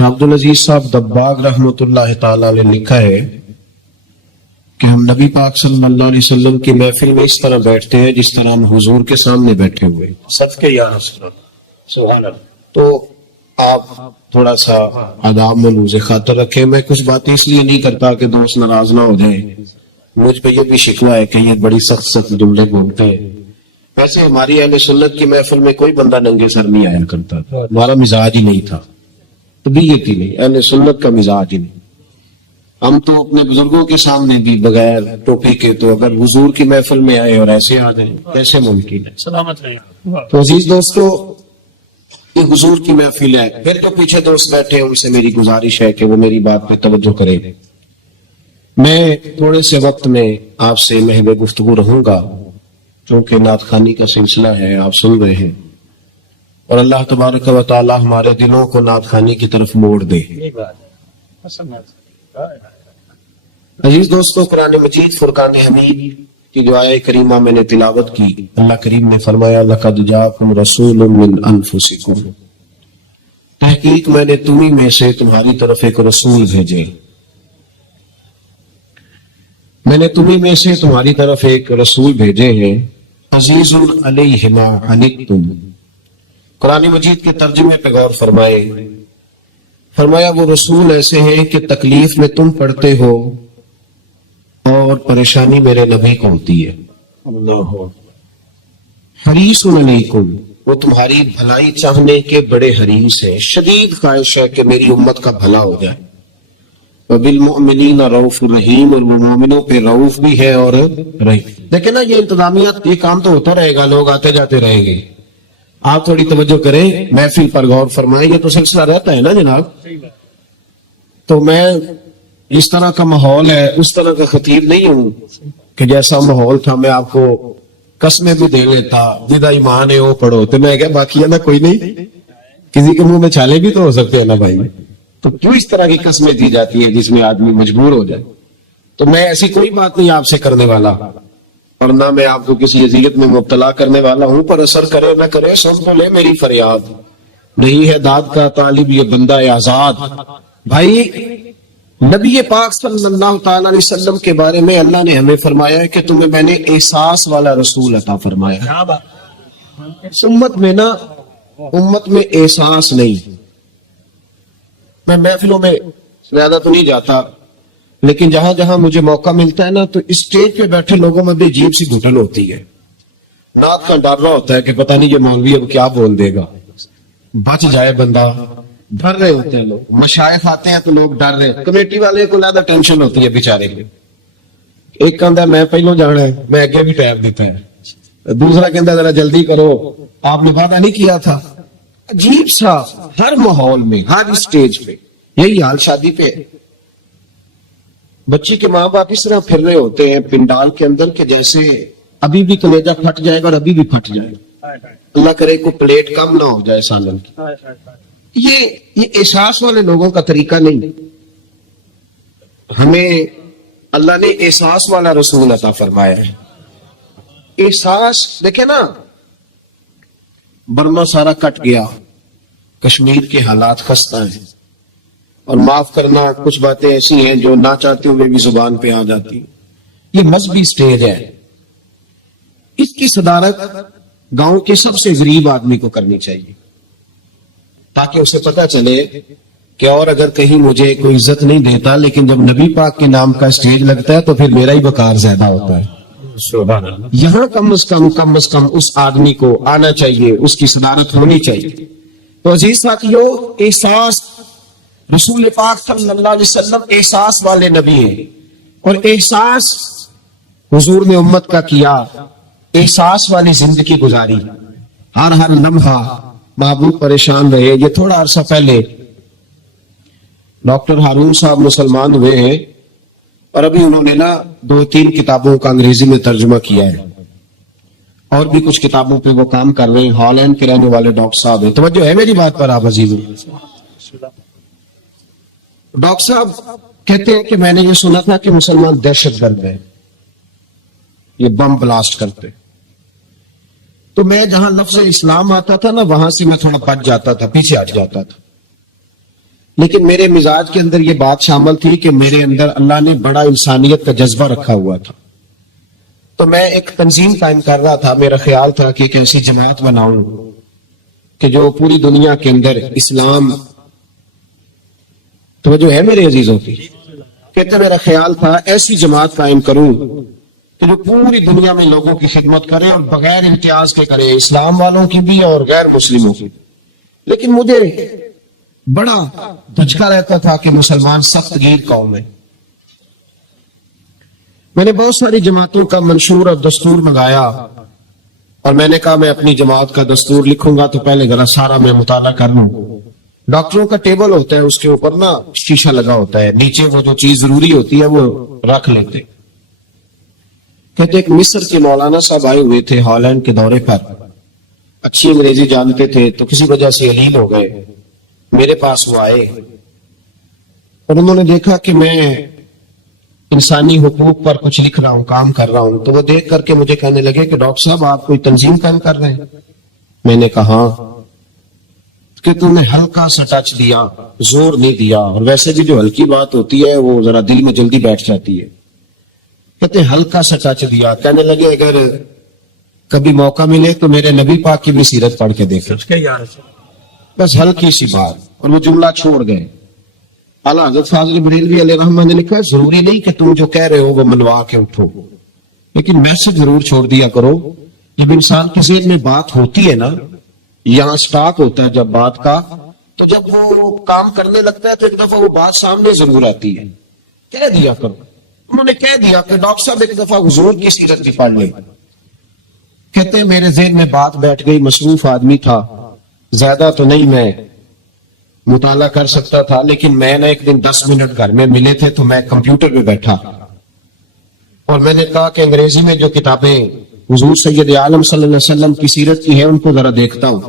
شاہ عبد العزیز صاحب دباغ رحمۃ اللہ تعالی نے لکھا ہے کہ ہم نبی پاک صلی اللہ علیہ وسلم کی محفل میں اس طرح بیٹھتے ہیں جس طرح ہم حضور کے سامنے بیٹھے ہوئے صدقے یا رسول اللہ، سبحان اللہ۔ تو آپ تھوڑا سا آداب ملوز خاطر رکھیں۔ میں کچھ باتیں اس لیے نہیں کرتا کہ دوست ناراض نہ ہو جائیں، مجھ پہ یہ بھی شکوہ ہے کہ یہ بڑی سخت سخت جملے بولتے ہیں۔ ویسے ہماری اہل سنت کی محفل میں کوئی بندہ ننگے سر نہیں آیا کرتا تھا، ہمارا مزاج ہی نہیں تھا، طبیعت ہی نہیں، اہل سنت کا مزاج ہی نہیں۔ ہم تو اپنے بزرگوں کے سامنے بھی بغیر ٹوپی کے تو اگر حضور کی محفل میں آئے اور ایسے آ جائیں کیسے ممکن ہے؟ سلامت رہے۔ تو عزیز دوستو، یہ حضور کی محفل ہے۔ پھر جو پیچھے دوست بیٹھے ہیں ان سے میری گزارش ہے کہ وہ میری بات پہ توجہ کریں۔ میں تھوڑے سے وقت میں آپ سے محض گفتگو رہوں گا چونکہ نعت خوانی کا سلسلہ ہے، آپ سن رہے ہیں، اور اللہ تبارک و تعالی ہمارے دلوں کو نعت خوانی کی طرف موڑ دے۔ یہ بات ہے، عزیز دوستو، قرآن مجید فرقان حمید کی جو آیہ کریمہ میں نے تلاوت کی، اللہ کریم نے فرمایا لَقَدْ جَاءَكُمْ رَسُولٌ مِّنْ أَنفُسِكُمْ، تحقیق میں نے تمہیں میں سے تمہاری طرف ایک رسول بھیجے، میں نے تمہیں میں سے تمہاری طرف ایک رسول بھیجے ہیں، عزیز علیہ ما عنتم۔ قرآن مجید کے ترجمے پہ غور فرمائے، فرمایا وہ رسول ایسے ہیں کہ تکلیف میں تم پڑتے ہو اور پریشانی میرے نبی کو ہوتی ہے۔ اللہ حریص علیکم، وہ تمہاری بھلائی چاہنے کے بڑے حریص ہیں، شدید خواہش ہے کہ میری امت کا بھلا ہو جائے۔ وبالمؤمنین رؤوف الرحیم، اور وہ مومنوں پہ رؤوف بھی ہے اور رحیم۔ دیکھیں نا، یہ انتظامیات، یہ کام تو ہوتا رہے گا، لوگ آتے جاتے رہیں گے، آپ تھوڑی توجہ کریں، محفل پر غور فرمائیں، یہ تو سلسلہ رہتا ہے نا جناب۔ تو میں اس طرح کا ماحول ہے، اس طرح کا خطیب نہیں ہوں کہ جیسا ماحول تھا میں آپ کو قسمیں بھی دے لیتا، جدہ ایمان ہے وہ پڑھو، تو میں کہا باقی ہے نا کوئی نہیں، کسی کے منہ میں چھالے بھی تو ہو سکتے ہیں نا بھائی، تو کیوں اس طرح کی قسمیں دی جاتی ہیں جس میں آدمی مجبور ہو جائے؟ تو میں ایسی کوئی بات نہیں آپ سے کرنے والا، اور نہ میں آپ کو کسی اذیت میں مبتلا کرنے والا ہوں، پر اثر کرے نہ کرے سن تو لے میری فریاد، نہیں ہے داد کا طالب یہ بندہ آزاد۔ بھائی، نبی پاک صلی اللہ تعالی علیہ وسلم کے بارے میں اللہ نے ہمیں فرمایا ہے کہ تمہیں میں نے احساس والا رسول عطا فرمایا ہے۔ امت میں نا، امت میں احساس نہیں۔ میں محفلوں میں زیادہ تو نہیں جاتا، لیکن جہاں جہاں مجھے موقع ملتا ہے نا، تو اسٹیج پہ بیٹھے لوگوں میں بھی عجیب سی گھٹن ہوتی ہے، نعت کا ڈر رہا ہوتا ہے کہ پتہ نہیں یہ مولوی اب کیا بول دے گا، بچ جائے بندہ، ڈر رہے ہوتے ہیں لوگ۔ مشائخ آتے ہیں تو لوگ ڈر رہے ہیں، کمیٹی والے کو زیادہ ٹینشن ہوتی ہے بیچارے کی، ایک کہندا میں پہلو جانا ہے، میں آگے بھی ٹائم دیتا ہے، دوسرا کہندا ذرا جلدی کرو آپ نے وعدہ نہیں کیا تھا۔ عجیب سا ہر ماحول میں، ہر اسٹیج پہ یہی حال، شادی پہ بچی کے ماں باپ اس طرح پھر رہے ہوتے ہیں پنڈال کے اندر کہ جیسے ابھی بھی کلیجہ پھٹ جائے گا اور ابھی بھی پھٹ جائے گا، اللہ کرے کو پلیٹ کم نہ ہو جائے سالن کی۔ یہ احساس والے لوگوں کا طریقہ نہیں۔ ہمیں اللہ نے احساس والا رسول عطا فرمایا ہے۔ احساس دیکھیں نا، برما سارا کٹ گیا، کشمیر کے حالات خستہ ہیں، اور معاف کرنا کچھ باتیں ایسی ہیں جو نہ چاہتے ہوئے بھی زبان پہ آ جاتی۔ یہ مذہبی سٹیج ہے، اس کی صدارت گاؤں کے سب سے غریب آدمی کو کرنی چاہیے، تاکہ اسے پتہ چلے کہ اور اگر کہیں مجھے کوئی عزت نہیں دیتا، لیکن جب نبی پاک کے نام کا سٹیج لگتا ہے تو پھر میرا ہی وقار زیادہ ہوتا ہے۔ سبحان اللہ۔ یہاں کم از کم اس آدمی کو آنا چاہیے، اس کی صدارت ہونی چاہیے۔ تو عزیز ساتھیو، احساس، رسول پاک صلی اللہ علیہ وسلم احساس والے نبی ہیں، اور احساس حضور نے امت کا کیا، احساس والی زندگی گزاری، ہر لمحہ محبوب پریشان رہے۔ یہ تھوڑا عرصہ پہلے ڈاکٹر ہارون صاحب مسلمان ہوئے ہیں، اور ابھی انہوں نے نا 2-3 کتابوں کا انگریزی میں ترجمہ کیا ہے، اور بھی کچھ کتابوں پہ وہ کام کر رہے ہیں، ہالینڈ کے رہنے والے ڈاکٹر صاحب ہیں۔ توجہ ہے میری بات پر آپ عزیزوں؟ ڈاکٹر صاحب کہتے ہیں کہ میں نے یہ سنا تھا کہ مسلمان دہشت گرد ہیں، یہ بم بلاسٹ کرتے۔ تو میں جہاں لفظ اسلام آتا تھا نا، وہاں سے میں تھوڑا بچ جاتا تھا، پیچھے ہٹ جاتا تھا۔ لیکن میرے مزاج کے اندر یہ بات شامل تھی کہ میرے اندر اللہ نے بڑا انسانیت کا جذبہ رکھا ہوا تھا. تو میں ایک تنظیم قائم کر رہا تھا. میرا خیال تھا کہ ایک ایسی جماعت بناؤں کہ جو پوری دنیا کے اندر اسلام، توجہ ہے میرے عزیزوں کی، کہتے میرا خیال تھا ایسی جماعت قائم کروں کہ جو پوری دنیا میں لوگوں کی خدمت کرے اور بغیر امتیاز کے کرے، اسلام والوں کی بھی اور غیر مسلموں کی. لیکن مجھے بڑا دھچکا رہتا تھا کہ مسلمان سخت گیر قوم ہے. میں نے بہت ساری جماعتوں کا منشور اور دستور منگایا اور میں نے کہا میں اپنی جماعت کا دستور لکھوں گا تو پہلے ذرا سارا میں مطالعہ کر لوں. ڈاکٹروں کا ٹیبل ہوتا ہے، اس کے اوپر نا شیشہ لگا ہوتا ہے، نیچے وہ جو چیز ضروری ہوتی ہے وہ رکھ لیتے. کہتے ایک مصر کے مولانا صاحب آئے ہوئے تھے ہالینڈ کے دورے پر، اچھی انگریزی جانتے تھے تو کسی وجہ سے علیم ہو گئے. میرے پاس وہ آئے اور انہوں نے دیکھا کہ میں انسانی حقوق پر کچھ لکھ رہا ہوں، کام کر رہا ہوں. تو وہ دیکھ کر کے مجھے کہنے لگے کہ ڈاکٹر صاحب آپ کوئی تنظیم قائم کر رہے ہیں؟ میں نے کہا ہاں. کہ تم نے ہلکا سا ٹچ دیا، زور نہیں دیا، اور ویسے بھی جو ہلکی بات ہوتی ہے وہ ذرا دل میں جلدی بیٹھ جاتی ہے. کہتے ہلکا سا ٹچ دیا. کہنے لگے اگر کبھی موقع ملے تو میرے نبی پاک کی بھی سیرت پڑھ کے دیکھیں. بس ہلکی سی بات، اور وہ جملہ چھوڑ گئے. اعلیٰ حضرت فاضل بریلوی علیہ رحمہ نے لکھا ضروری نہیں کہ تم جو کہہ رہے ہو وہ منوا کے اٹھو، لیکن میسج ضرور چھوڑ دیا کرو. جب انسان کے ذہن میں بات ہوتی ہے نا، یہاں سٹاک ہوتا ہے جب بات کا، تو جب وہ کام کرنے لگتا ہے تو ایک دفعہ وہ بات سامنے ضرور آتی ہے. کہہ دیا کرو. انہوں نے کہہ دیا کہ ڈاکٹر صاحب ایک دفعہ حضور کی سیرت بھی پڑھ لیں. کہتے ہیں میرے ذہن میں بات بیٹھ گئی. مصروف آدمی تھا، زیادہ تو نہیں میں مطالعہ کر سکتا تھا، لیکن میں نے ایک دن 10 منٹ گھر میں ملے تھے تو میں کمپیوٹر پہ بیٹھا اور میں نے کہا کہ انگریزی میں جو کتابیں حضور سید عالم صلی اللہ علیہ وسلم کی سیرت کی ہے ان کو ذرا دیکھتا ہوں.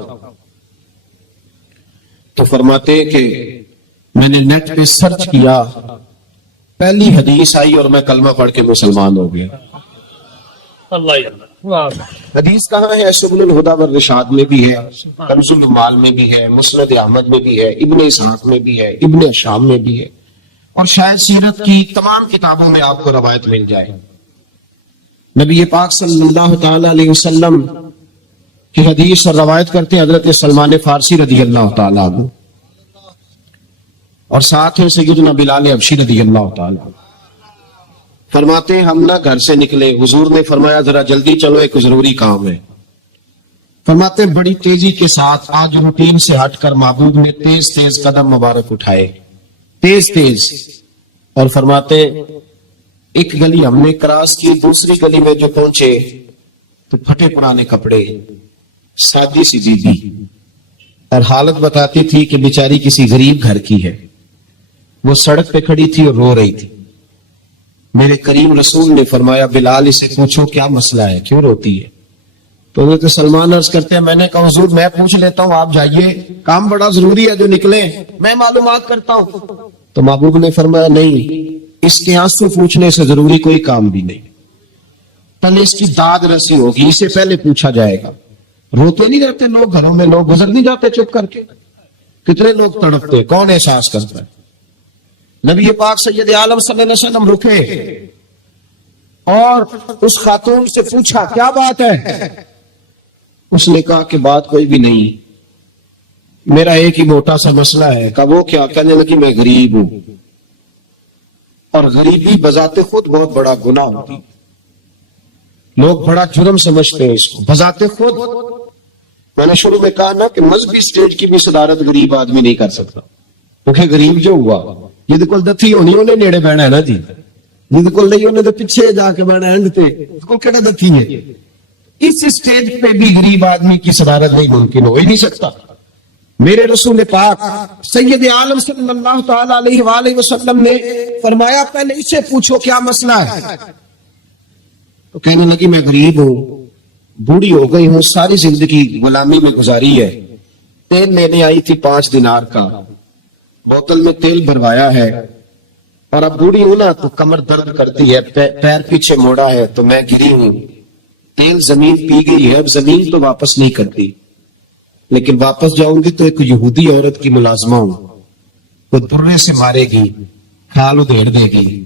تو فرماتے ہیں کہ میں نے نیٹ پہ سرچ کیا، پہلی حدیث آئی اور میں کلمہ پڑھ کے مسلمان ہو گیا. حدیث کہاں ہے؟ سبل الہدی والرشاد میں بھی ہے، کنز المال میں بھی ہے، مسند احمد میں بھی ہے، ابن اسحاق میں بھی ہے، ابن شام میں بھی ہے، اور شاید سیرت کی تمام کتابوں میں آپ کو روایت مل جائے. نبی پاک صلی اللہ تعالی علیہ وسلم کی حدیث اور روایت کرتے ہیں حضرت سلمان فارسی رضی اللہ تعالی عنہ، اور ساتھ ہیں سیدنا بلال حبشی رضی اللہ تعالی عنہ. فرماتے ہیں ہم نہ گھر سے نکلے، حضور نے فرمایا ذرا جلدی چلو ایک ضروری کام ہے. فرماتے ہیں بڑی تیزی کے ساتھ آج روٹین سے ہٹ کر محبوب نے تیز تیز قدم مبارک اٹھائے، تیز تیز، اور فرماتے ہیں ایک گلی ہم نے کراس کی، دوسری گلی میں جو پہنچے تو پھٹے پرانے کپڑے، سادی سی بیوی، اور حالت بتاتی تھی کہ بیچاری کسی غریب گھر کی ہے. وہ سڑک پہ کھڑی تھی اور رو رہی تھی. میرے کریم رسول نے فرمایا بلال اسے پوچھو کیا مسئلہ ہے، کیوں روتی ہے؟ تو حضرت سلمان عرض کرتے ہیں میں نے کہا حضور میں پوچھ لیتا ہوں، آپ جائیے، کام بڑا ضروری ہے جو نکلے، میں معلومات کرتا ہوں. تو محبوب نے فرمایا نہیں، اس کے آنسو پوچھنے سے ضروری کوئی کام بھی نہیں، پہلے اس کی داد رسی ہوگی، اسے پہلے پوچھا جائے گا. روتے نہیں رہتے لوگ گھروں میں، لوگ گزر نہیں جاتے چپ کر کے؟ کتنے لوگ تڑپتے، کون احساس کرتا ہے؟ نبی پاک سید عالم صلی اللہ علیہ وسلم رکے اور اس خاتون سے پوچھا کیا بات ہے؟ اس نے کہا کہ بات کوئی بھی نہیں، میرا ایک ہی موٹا سا مسئلہ ہے. کہا وہ کیا؟ کہنے لگی میں غریب ہوں، اور غریبی بذات خود بہت بڑا گناہ ہوتی، لوگ بڑا جرم سمجھتے ہیں اس کو بذات خود. میں نے شروع میں کہا نا کہ مذہبی سٹیج کی بھی صدارت غریب آدمی نہیں کر سکتا، کیونکہ غریب جو ہوا جہد کول دتھی ہونی انہیں نیڑے بہنا ہے نا جی، جہد کول نہیں انہیں تو پیچھے جا کے بہنا ہے، اس کو کہنا دتھی ہے. اس سٹیج پہ بھی غریب آدمی کی صدارت نہیں ممکن ہو ہی نہیں سکتا. میرے رسول پاک سید عالم صلی اللہ تعالی علیہ وآلہ وسلم نے فرمایا پہلے اسے پوچھو کیا مسئلہ ہے. تو کہنے لگی میں غریب ہوں، بوڑھی ہو گئی ہوں، ساری زندگی غلامی میں گزاری ہے، تیل لینے آئی تھی 5 دینار کا، بوتل میں تیل بھروایا ہے، اور اب بوڑھی ہوں نا تو کمر درد کرتی ہے، پیر پیچھے موڑا ہے تو میں گری ہوں، تیل زمین پی گئی ہے، اب زمین تو واپس نہیں کرتی، لیکن واپس جاؤں گی تو ایک یہودی عورت کی ملازمہ ہوں، وہ درے سے مارے گی، کھال ادھیڑ دے گی،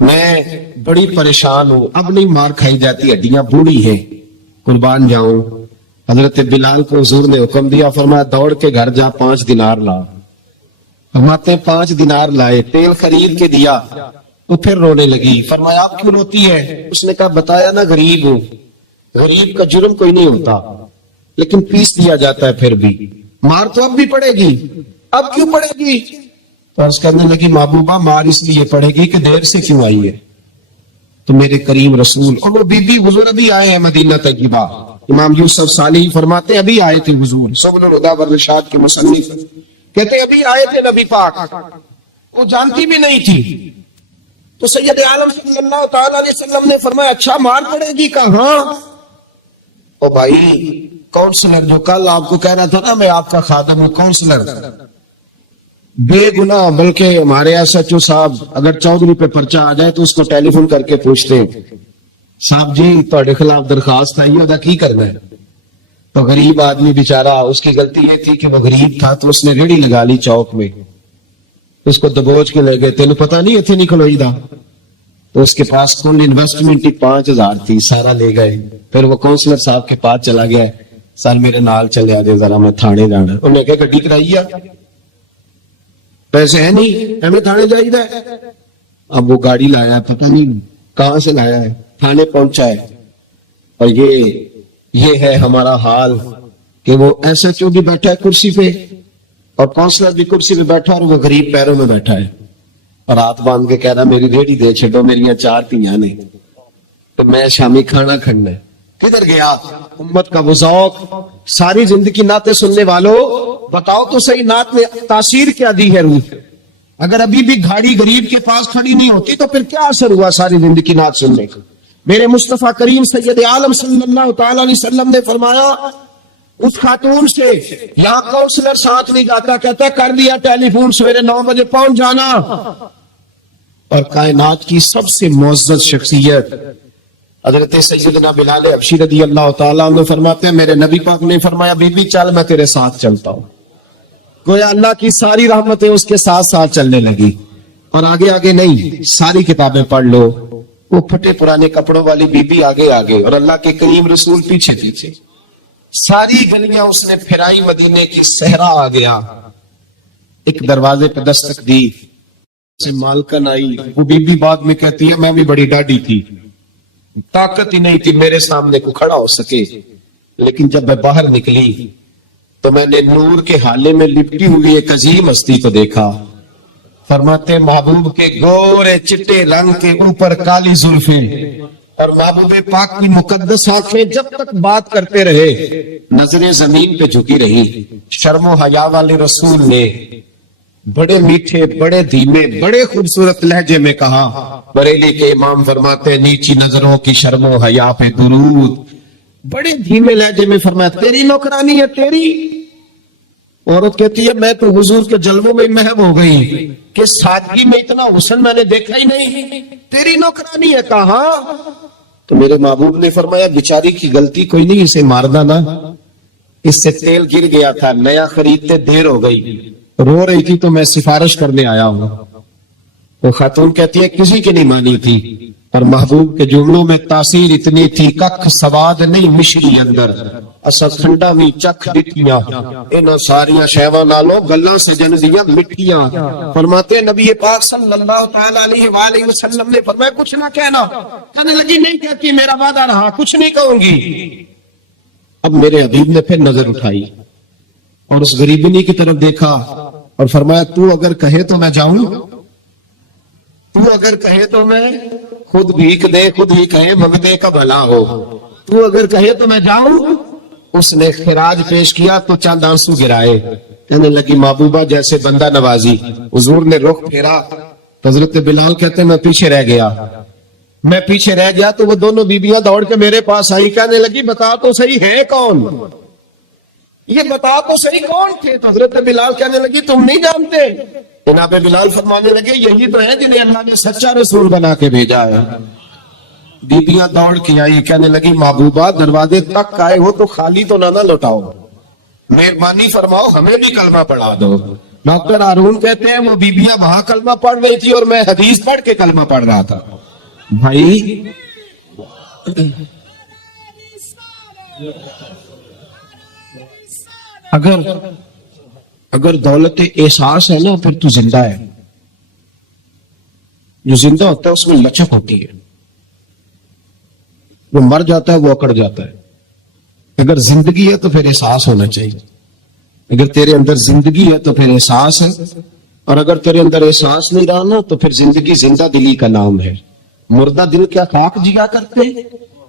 میں بڑی پریشان ہوں، اب نہیں مار کھائی جاتی، ہڈیاں بوڑھی ہیں، قربان جاؤں۔ حضرت بلال کو حضور نے حکم دیا، فرمایا دوڑ کے گھر جا 5 دینار لا۔ فرماتے ہیں 5 دینار لائے، تیل خرید کے دیا، تو پھر رونے لگی۔ فرمایا آپ کیوں روتی ہے؟ اس نے کہا بتایا نا غریب ہوں، غریب کا جرم کوئی نہیں ہوتا، لیکن پیس دیا جاتا ہے، پھر بھی مار تو اب بھی پڑے گی، اب کیوں پڑے گی؟ تو عرض کرنے لگی محبوبہ مار اس لیے پڑے گی کہ دیر سے کیوں آئی ہے؟ تو میرے کریم رسول، اور وہ بی بی حضور ابھی آئے ہیں مدینہ طیبہ، امام یوسف صالحی فرماتے ہیں ابھی آئے تھے حضور، سبل الہدی والرشاد کے مصنف کہتے ہیں ابھی آئے تھے نبی پاک، وہ جانتی بھی نہیں تھی۔ تو سید عالم صلی اللہ تعالی علیہ وسلم نے فرمایا اچھا مار پڑے گی؟ کہاں؟ او بھائی کونسلر جو کل آپ کو کہہ رہا تھا نا میں آپ کا خادم ہوں، کونسلر بے گناہ، بلکہ ہمارے ایس ایچ او صاحب اگر چودھری پہ پرچہ آ جائے تو اس کو ٹیلی فون کر کے پوچھتے ہیں صاحب جی تہاڈے خلاف درخواست آئی ہے، ادا کی کرنا ہے؟ تو غریب آدمی بیچارہ، اس کی غلطی یہ تھی کہ وہ غریب تھا، تو اس نے ریڑھی لگا لی چوک میں، اس کو دبوچ کے لے گئے، تینوں پتا نہیں اتنے نہیں کھلوئی دا، تو اس کے پاس کل انویسٹمنٹ ہی 5000 تھی، سارا لے گئے۔ پھر وہ کونسلر صاحب کے پاس چلا گیا، سر میرے نال چلے آجے ذرا میں تھانے جانا، انہوں نے کہا گڈی کرائی ہے، پیسے ہیں نہیں ہمیں تھانے جائی دا ہے۔ اب وہ گاڑی لایا، پتہ نہیں کہاں سے لایا ہے، تھانے پہنچا ہے، اور یہ ہے ہمارا حال کہ وہ ایس ایچ او بھی بیٹھا ہے کرسی پہ اور کونسلر بھی کرسی پہ بیٹھا، اور وہ غریب پیروں میں بیٹھا ہے، اور ہاتھ باندھ کے کہہ رہا میری ریڑھی دے چھڈو، میری 4 تیاں نے، تو میں شامی کھانا کھڑنا ہے۔ کدھر گیا امت کا وہ ذوق؟ ساری زندگی نعتیں سننے والوں بتاؤ تو صحیح، نعت نے تاثیر کیا دی ہے روح؟ اگر ابھی بھی گھاڑی غریب کے پاس کھڑی نہیں ہوتی تو پھر کیا اثر ہوا ساری زندگی نعت سننے کا؟ میرے مصطفیٰ کریم سید عالم صلی اللہ تعالی علیہ وسلم نے فرمایا اس خاتون سے، یہاں کونسلر ساتھ نہیں جاتا، کہتا کر دیا ٹیلی فون، سویرے 9 بجے پہنچ جانا۔ اور کائنات کی سب سے معزز شخصیت حضرت سیدنا بلال حبشی رضی اللہ تعالیٰ عنہ فرماتے ہیں میرے نبی پاک نے فرمایا بی بی چل میں تیرے ساتھ چلتا ہوں، گویا اللہ کی ساری رحمتیں اس کے ساتھ ساتھ چلنے لگی، اور آگے آگے نہیں، ساری کتابیں پڑھ لو، وہ پھٹے پرانے کپڑوں والی بی بی آگے آگے اور اللہ کے کریم رسول پیچھے پیچھے، ساری گلیاں اس نے پھرائی، مدینے کی صحرا آ گیا، ایک دروازے پہ دستک دی، سے مالکن آئی، وہ بی بی بعد میں کہتی ہے میں بھی بڑی ڈاڈی تھی، طاقت ہی نہیں تھی میرے سامنے کو کھڑا ہو سکے، لیکن جب میں باہر نکلی تو میں نے نور کے حالے میں لپٹی ہوئی ایک عظیم ہستی کو دیکھا۔ فرماتے محبوب کے گورے چٹے رنگ کے اوپر کالی زلفیں، اور محبوب پاک کی مقدس آنکھیں جب تک بات کرتے رہے نظریں زمین پہ جھکی رہی۔ شرم و حیا والے رسول نے بڑے میٹھے، بڑے دھیمے، بڑے خوبصورت لہجے میں کہا، بریلی کے امام فرماتے ہیں نیچی نظروں کی شرم و حیا پہ درود، بڑے دھیمے لہجے میں فرمایا تیری نوکرانی ہے تیری؟ عورت کہتی ہے میں تو حضور کے جلووں میں محو ہو گئی کہ سادگی میں اتنا حسن میں نے دیکھا ہی نہیں، تیری نوکرانی ہے کہاں؟ تو میرے محبوب نے فرمایا بیچاری کی غلطی کوئی نہیں، اسے مارنا نا، اس سے تیل گر گیا تھا، نیا خریدتے دیر ہو گئی، رو رہی تھی تو میں سفارش کرنے آیا ہوں۔ وہ خاتون کہتی ہے کسی کی نہیں مانی تھی، اور محبوب کے جملوں میں تاثیر اتنی تھی ککھ سواد نہیں مشری اندر، اسا کھنڈا بھی چکھ دتیاں، انہاں ساریاں شیواں نالوں گلاں سے جن دیاں مٹھیاں۔ فرماتے نبی پاک صلی اللہ تعالی علیہ وآلہ وسلم نے فرمایا کچھ نہ کہنا، کہنے لگی نہیں کہتی، میرا وعدہ رہا کچھ نہیں کہوں گی۔ اب میرے حبیب نے پھر نظر اٹھائی اور اس غریبنی کی طرف دیکھا اور فرمایا تو اگر کہے تو میں جاؤں، تو اگر کہے تو میں خود بھیک دے، خود ہی کہے منگتے کا بھلا ہو، تو اگر کہے تو میں جاؤں۔ اس نے خراج پیش کیا تو چند آنسو گرائے، کہنے لگی محبوبہ جیسے بندہ نوازی۔ حضور نے رخ پھیرا، حضرت بلال کہتے ہیں میں پیچھے رہ گیا تو وہ دونوں بیبیاں دوڑ کے میرے پاس آئی، کہنے لگی بتا تو صحیح ہے کون، یہ بتا تو صحیح کون تھے؟ تو حضرت بلال کہنے لگی تم نہیں جانتے؟ جناب بلال فرمانے لگے یہی تو ہے جنہیں اللہ نے سچا رسول بنا کے بھیجا ہے۔ بیبیاں دوڑ کے آئی، کہنے لگی محبوبہ دروازے تک آئے ہو تو خالی تو نہ لوٹاؤ، مہربانی فرماؤ ہمیں بھی کلمہ پڑھا دو۔ ڈاکٹر ہارون کہتے ہیں وہ بیبیاں وہاں کلمہ پڑھ رہی تھی اور میں حدیث پڑھ کے کلمہ پڑھ رہا تھا. بھائی اگر دولت احساس ہے نا پھر تو زندہ ہے. جو زندہ ہوتا ہے اس میں لچک ہوتی ہے. وہ مر جاتا ہے وہ اکڑ جاتا ہے. اگر زندگی ہے تو پھر احساس ہونا چاہیے. اگر تیرے اندر زندگی ہے تو پھر احساس ہے, اور اگر تیرے اندر احساس نہیں رہا نا تو پھر زندگی زندہ دلی کا نام ہے. مردہ دل کیا خاک جیا کرتے,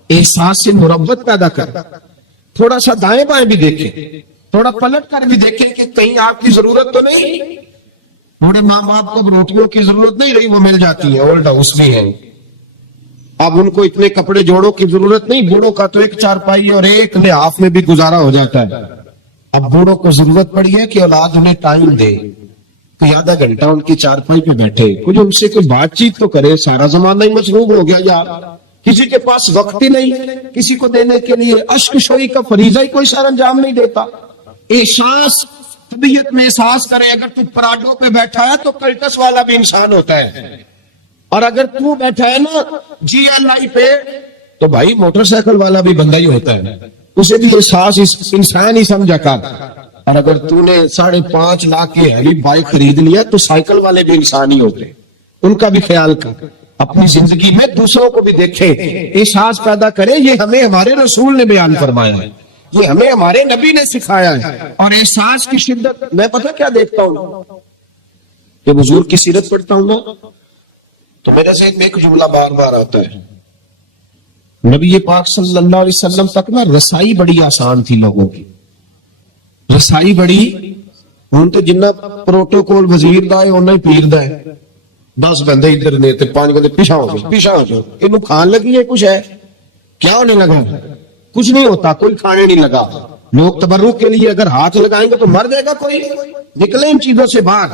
احساس سے مربت پیدا کر. تھوڑا سا دائیں بائیں بھی دیکھیں, تھوڑا پلٹ کر بھی دیکھیں کہ کہیں آپ کی ضرورت تو نہیں. تھوڑے ماں باپ کو روٹیوں کی ضرورت نہیں رہی, وہ مل جاتی ہے, اولڈ ہاؤس بھی ہے. اب ان کو اتنے کپڑے جوڑوں کی ضرورت نہیں, بوڑھوں کا تو ایک چارپائی اور ایک لحاف میں بھی گزارا ہو جاتا ہے. اب بوڑھوں کو ضرورت پڑی ہے کہ اولاد انہیں ٹائم دے, کوئی آدھا گھنٹہ ان کی چارپائی پہ بیٹھے, کچھ ان سے کوئی بات چیت تو کرے. سارا زمانہ ہی مصروف ہو گیا یار, کسی کے پاس وقت ہی نہیں کسی کو دینے کے لیے. اشک شوئی کا فریضہ ہی کوئی سر انجام نہیں دیتا. احساس, طبیعت میں احساس کرے. اگر تو پراڈو پہ بیٹھا ہے تو کلٹس والا بھی انسان ہوتا ہے, اور اگر تو بیٹھا ہے نا جی ایل آئی پہ تو بھائی موٹر سائیکل والا بھی بندہ ہی ہوتا ہے, اسے بھی احساس انسان ہی سمجھا کر. اور اگر تو نے 5.5 لاکھ کی ہیوی بائک خرید لیا تو سائیکل والے بھی انسان ہی ہوتے, ان کا بھی خیال کر. اپنی زندگی میں دوسروں کو بھی دیکھے, احساس پیدا کرے. یہ ہمیں ہمارے رسول نے بیان فرمایا ہے, یہ ہمیں ہمارے نبی نے سکھایا ہے. اور احساس کی شدت, میں پتہ کیا دیکھتا ہوں کہ حضور کی سیرت پڑھتا ہوں نا تو میرے ذہن میں ایک جملہ بار بار آتا ہے. نبی پاک صلی اللہ علیہ وسلم تک نا رسائی بڑی آسان تھی لوگوں کی, رسائی بڑی. ہوں تو جنہ پروٹوکول وزیر دا ہے اونا ہی پیر دا ہے. 10 بندے ادھر نے تے 5 بندے پیچھا ہو گئے, پیچھا ہو جاؤ. انہوں کھان لگی ہے کچھ ہے کیا ہونے لگا؟ کچھ نہیں ہوتا, کوئی کھانے نہیں لگا. لوگ تبرک کے لیے اگر ہاتھ لگائیں گے تو مر جائے گا کوئی. نکلے ان چیزوں سے باہر.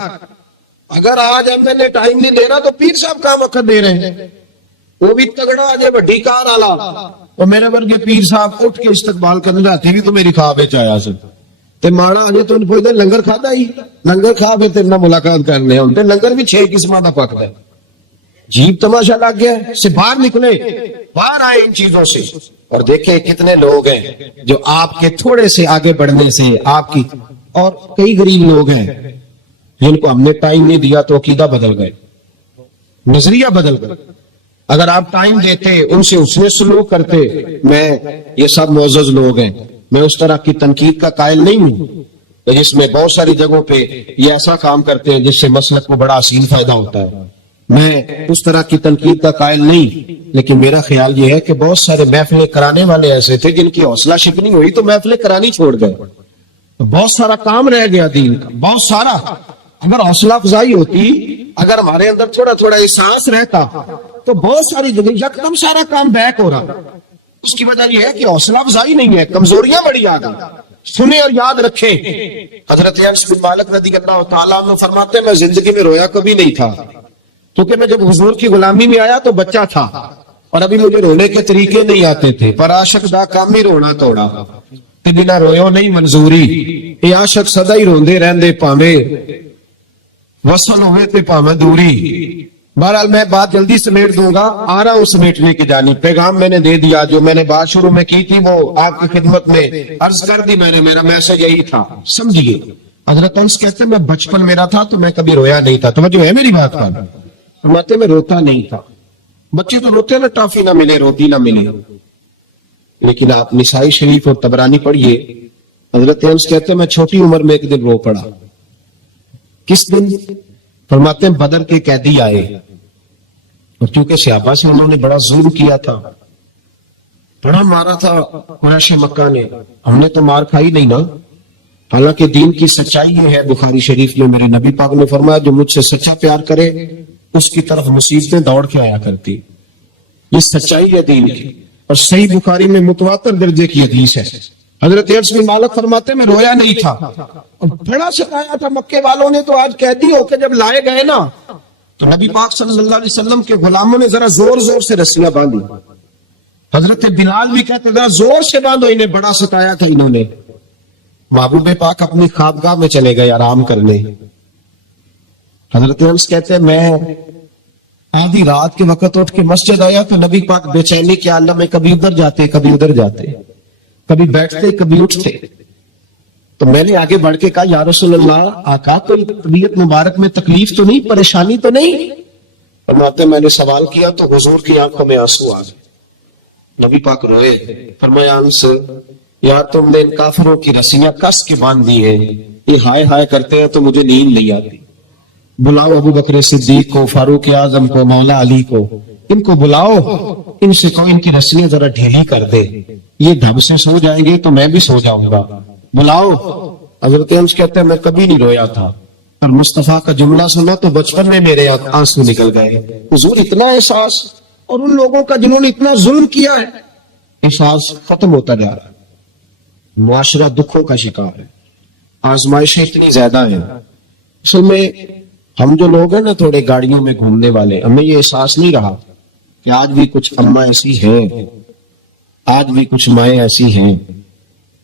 اگر آج ہم نے ٹائم نہیں دے رہا تو پیر صاحب کا وقت دے رہے ہیں, وہ بھی تگڑا آج بڑی کار آلا, اور میرے ورگے پیر صاحب اٹھ کے استقبال کرنے جاتے بھی تو میری خواب آیا سے تے ماڑا آجے تو پوچھتے لنگر کھادا ہی, لنگر کھا پھر تیرے ملاقات کرنے ہوتے. لنگر بھی 6 قسمہ کا پکتا ہے. جیب تماشا لگ گیا سے باہر نکلے, باہر آئے ان چیزوں سے, اور دیکھیں کتنے لوگ ہیں جو آپ کے تھوڑے سے آگے بڑھنے سے آپ کی, اور کئی غریب لوگ ہیں جن کو ہم نے ٹائم نہیں دیا تو عقیدہ بدل گئے, نظریہ بدل گئے. اگر آپ ٹائم دیتے, ان سے حسن سلوک کرتے. میں یہ سب معزز لوگ ہیں, میں اس طرح کی تنقید کا قائل نہیں ہوں جس میں بہت ساری جگہوں پہ یہ ایسا کام کرتے ہیں جس سے مسلک کو بڑا حسین فائدہ ہوتا ہے. میں اس طرح کی تنقید کا قائل نہیں, لیکن میرا خیال یہ ہے کہ بہت سارے محفلیں کرانے والے ایسے تھے جن کی حوصلہ شکنی ہوئی تو محفلیں کرانی چھوڑ گئے. بہت سارا کام رہ گیا دین کا, بہت سارا. اگر حوصلہ افزائی ہوتی, اگر ہمارے اندر تھوڑا تھوڑا احساس رہتا تو بہت ساری جگہ یکدم سارا کام بیک ہو رہا. اس کی وجہ یہ ہے کہ حوصلہ افزائی نہیں ہے, کمزوریاں بڑی آ گئی. سنیں اور یاد رکھیں. حضرت انس بن مالک رضی اللہ تعالیٰ عنہ فرماتے ہیں میں زندگی میں رویا کبھی نہیں تھا, کیونکہ میں جب حضور کی غلامی میں آیا تو بچہ تھا اور ابھی مجھے رونے کے طریقے نہیں آتے تھے. پر عاشق دا کام ہی رونا توڑا, تے بنا رویو نہیں منظوری. اے عاشق سدا ہی روندے رہندے پاویں وصل ہوئے تے پاویں دوری. بہرحال میں بات جلدی سمیٹ دوں گا, آ رہا ہوں سمیٹنے کی جانب. پیغام میں نے دے دیا, جو میں نے بات شروع میں کی تھی وہ آپ کی خدمت میں عرض کر دی میں نے. میرا میسج یہی تھا, سمجھیے. حضرت انس کہتے ہیں میں بچپن میرا تھا تو میں کبھی رویا نہیں تھا. توجہ ہے میری بات پر؟ فرماتے میں روتا نہیں تھا. بچے تو روتے نا, ٹافی نہ ملے, روٹی نہ ملے. لیکن آپ نسائی شریف اور طبرانی پڑھیے. حضرت انس کہتے ہیں میں چھوٹی عمر میں ایک دن رو پڑا. کس دن؟ فرماتے ہیں بدر کے قیدی آئے, اور کیونکہ صحابہ سے انہوں نے بڑا ظلم کیا تھا, بڑا مارا تھا قریش مکہ نے. ہم نے تو مار کھائی نہیں نا. حالانکہ دین کی سچائی یہ ہے, بخاری شریف میں میرے نبی پاک نے فرمایا جو مجھ سے سچا پیار کرے اس کی طرف مصیبتیں دوڑ کے آیا کرتی. یہ سچائی ہے دین کی, اور صحیح بخاری میں متواتر درجے کی حدیث ہے. حضرت انس بن مالک فرماتے میں رویا نہیں تھا, اور بڑا ستایا تھا مکے والوں نے. تو آج قیدی ہو کے جب لائے گئے نا تو نبی پاک صلی اللہ علیہ وسلم کے غلاموں نے ذرا زور زور سے رسیاں باندھی. حضرت بلال بھی کہتے ذرا زور سے باندھو, انہیں بڑا ستایا تھا انہوں نے. محبوب پاک اپنی خوابگاہ میں چلے گئے آرام کرنے. حضرت انس کہتے ہیں میں آدھی رات کے وقت اٹھ کے مسجد آیا تو نبی پاک بے چینی کے عالم میں کبھی ادھر جاتے کبھی ادھر جاتے، کبھی بیٹھتے کبھی اٹھتے. تو میں نے آگے بڑھ کے کہا یا رسول اللہ آقا کوئی طبیعت مبارک میں تکلیف تو نہیں، پریشانی تو نہیں؟ فرماتے میں نے سوال کیا تو حضور کی آنکھوں میں آنسو آ گئے. نبی پاک روئے. فرمایا انس یار تم نے ان کافروں کی رسیاں کس کے باندھ دی ہیں، یہ ہائے ہائے کرتے ہیں تو مجھے نیند نہیں آتی. بلاؤ ابو بکر صدیق کو، فاروق اعظم کو، مولا علی کو، ان کو بلاؤ، ان سے کہو ان کی رسیاں ذرا ڈھیلی کر دے، یہ ڈھب سے سو جائیں گے تو میں بھی سو جاؤں گا، بلاؤ. حضرت انس کہتے ہیں میں کبھی نہیں رویا تھا، اور مصطفیٰ کا جملہ سنا تو بچپن میں میرے آنسو نکل گئے. حضور اتنا احساس، اور ان لوگوں کا جنہوں نے اتنا ظلم کیا ہے، احساس ختم ہوتا جا رہا ہے. معاشرہ دکھوں کا شکار ہے، آزمائشیں اتنی زیادہ ہیں. اصل میں ہم جو لوگ ہیں نا تھوڑے گاڑیوں میں گھومنے والے، ہمیں یہ احساس نہیں رہا کہ آج بھی کچھ اماں ایسی ہیں، آج بھی کچھ مائیں ایسی ہیں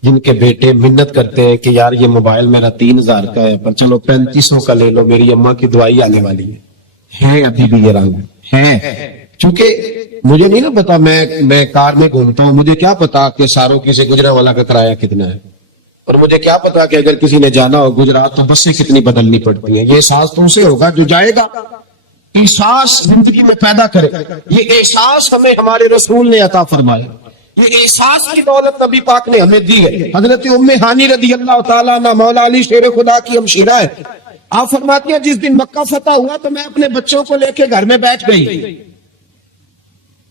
جن کے بیٹے منت کرتے ہیں کہ یار یہ موبائل میرا 3000 کا ہے پر چلو 3500 کا لے لو، میری اماں کی دعائی آنے والی ہے ابھی بھی یہ رنگ ہے. چونکہ مجھے نہیں نا پتا، میں کار میں گھومتا ہوں، مجھے کیا پتا کہ ساروکی سے گجرانوالہ کا کرایہ کتنا ہے، اور مجھے کیا پتا کہ اگر کسی نے جانا ہو گجرات تو بسیں کتنی بدلنی پڑتی ہیں. یہ احساس تم سے ہوگا جو جائے گا، احساس زندگی میں پیدا کرے. یہ احساس ہمیں ہمارے رسول نے عطا فرمایا، یہ احساس کی دولت نبی پاک نے ہمیں دی ہے. حضرت ام ہانی رضی اللہ تعالیٰ عنہ مولا علی شیر خدا کی ہمشیرہ ہے. آپ فرماتی ہیں جس دن مکہ فتح ہوا تو میں اپنے بچوں کو لے کے گھر میں بیٹھ گئی،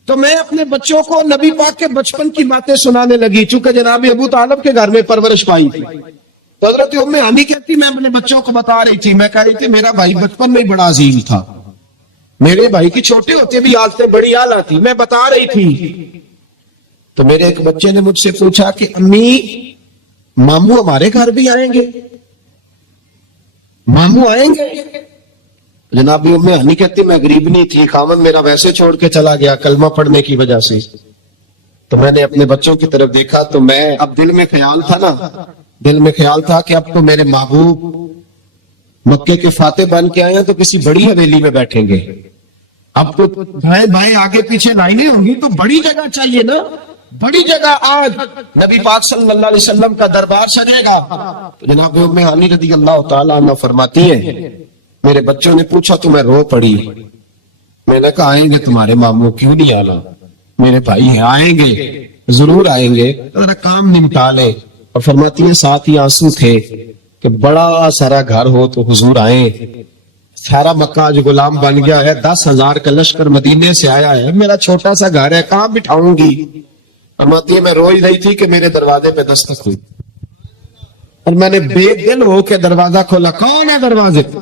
تو میں اپنے بچوں کو نبی پاک کے بچپن کی باتیں سنانے لگی، چونکہ جناب ابو طالب کے گھر میں پرورش پائی تھی. تو حضرت ام ہانی کہتی میں اپنے بچوں کو بتا رہی تھی، میں کہہ رہی تھی میرا بھائی بچپن میں بڑا عظیم تھا، میرے بھائی کی چھوٹے ہوتے بھی حالتیں بڑی اعلیٰ تھی، میں بتا رہی تھی. تو میرے ایک بچے نے مجھ سے پوچھا کہ امی ماموں ہمارے گھر بھی آئیں گے، ماموں آئیں گے؟ جناب ام ہانی کہتی میں غریب نہیں تھی، خاوند میرا ویسے چھوڑ کے چلا گیا کلمہ پڑھنے کی وجہ سے. تو میں نے اپنے بچوں کی طرف دیکھا تو میں اب دل میں خیال تھا کہ اب تو میرے محبوب مکے کے فاتح بن کے آئے ہیں تو کسی بڑی حویلی میں بیٹھیں گے، اب تو بھائی بھائی آگے پیچھے لائنیں ہوں گی تو بڑی جگہ چاہیے نا، بڑی جگہ. آج نبی پاک صلی اللہ علیہ وسلم کا دربار سجے گا. تو جناب ام ہانی رضی اللہ تعالیٰ عنہ فرماتی ہیں میرے بچوں نے پوچھا تو میں رو پڑی. میں نے کہا آئیں گے تمہارے ماموں، کیوں نہیں آنا، میرے بھائی ہیں آئیں گے، ضرور آئیں گے، ذرا کام نمٹا لے. اور فرماتی ہیں ساتھ ہی آنسو تھے کہ بڑا سارا گھر ہو تو حضور آئیں، سارا مکہ آج غلام بن گیا ہے، 10,000 کا لشکر مدینے سے آیا ہے، میرا چھوٹا سا گھر ہے کہاں بٹھاؤں گی. فرماتی ہے میں رو ہی رہی تھی کہ میرے دروازے پہ دستک ہوئی اور میں نے بے دل ہو کے دروازہ کھولا. کون ہے دروازے پہ؟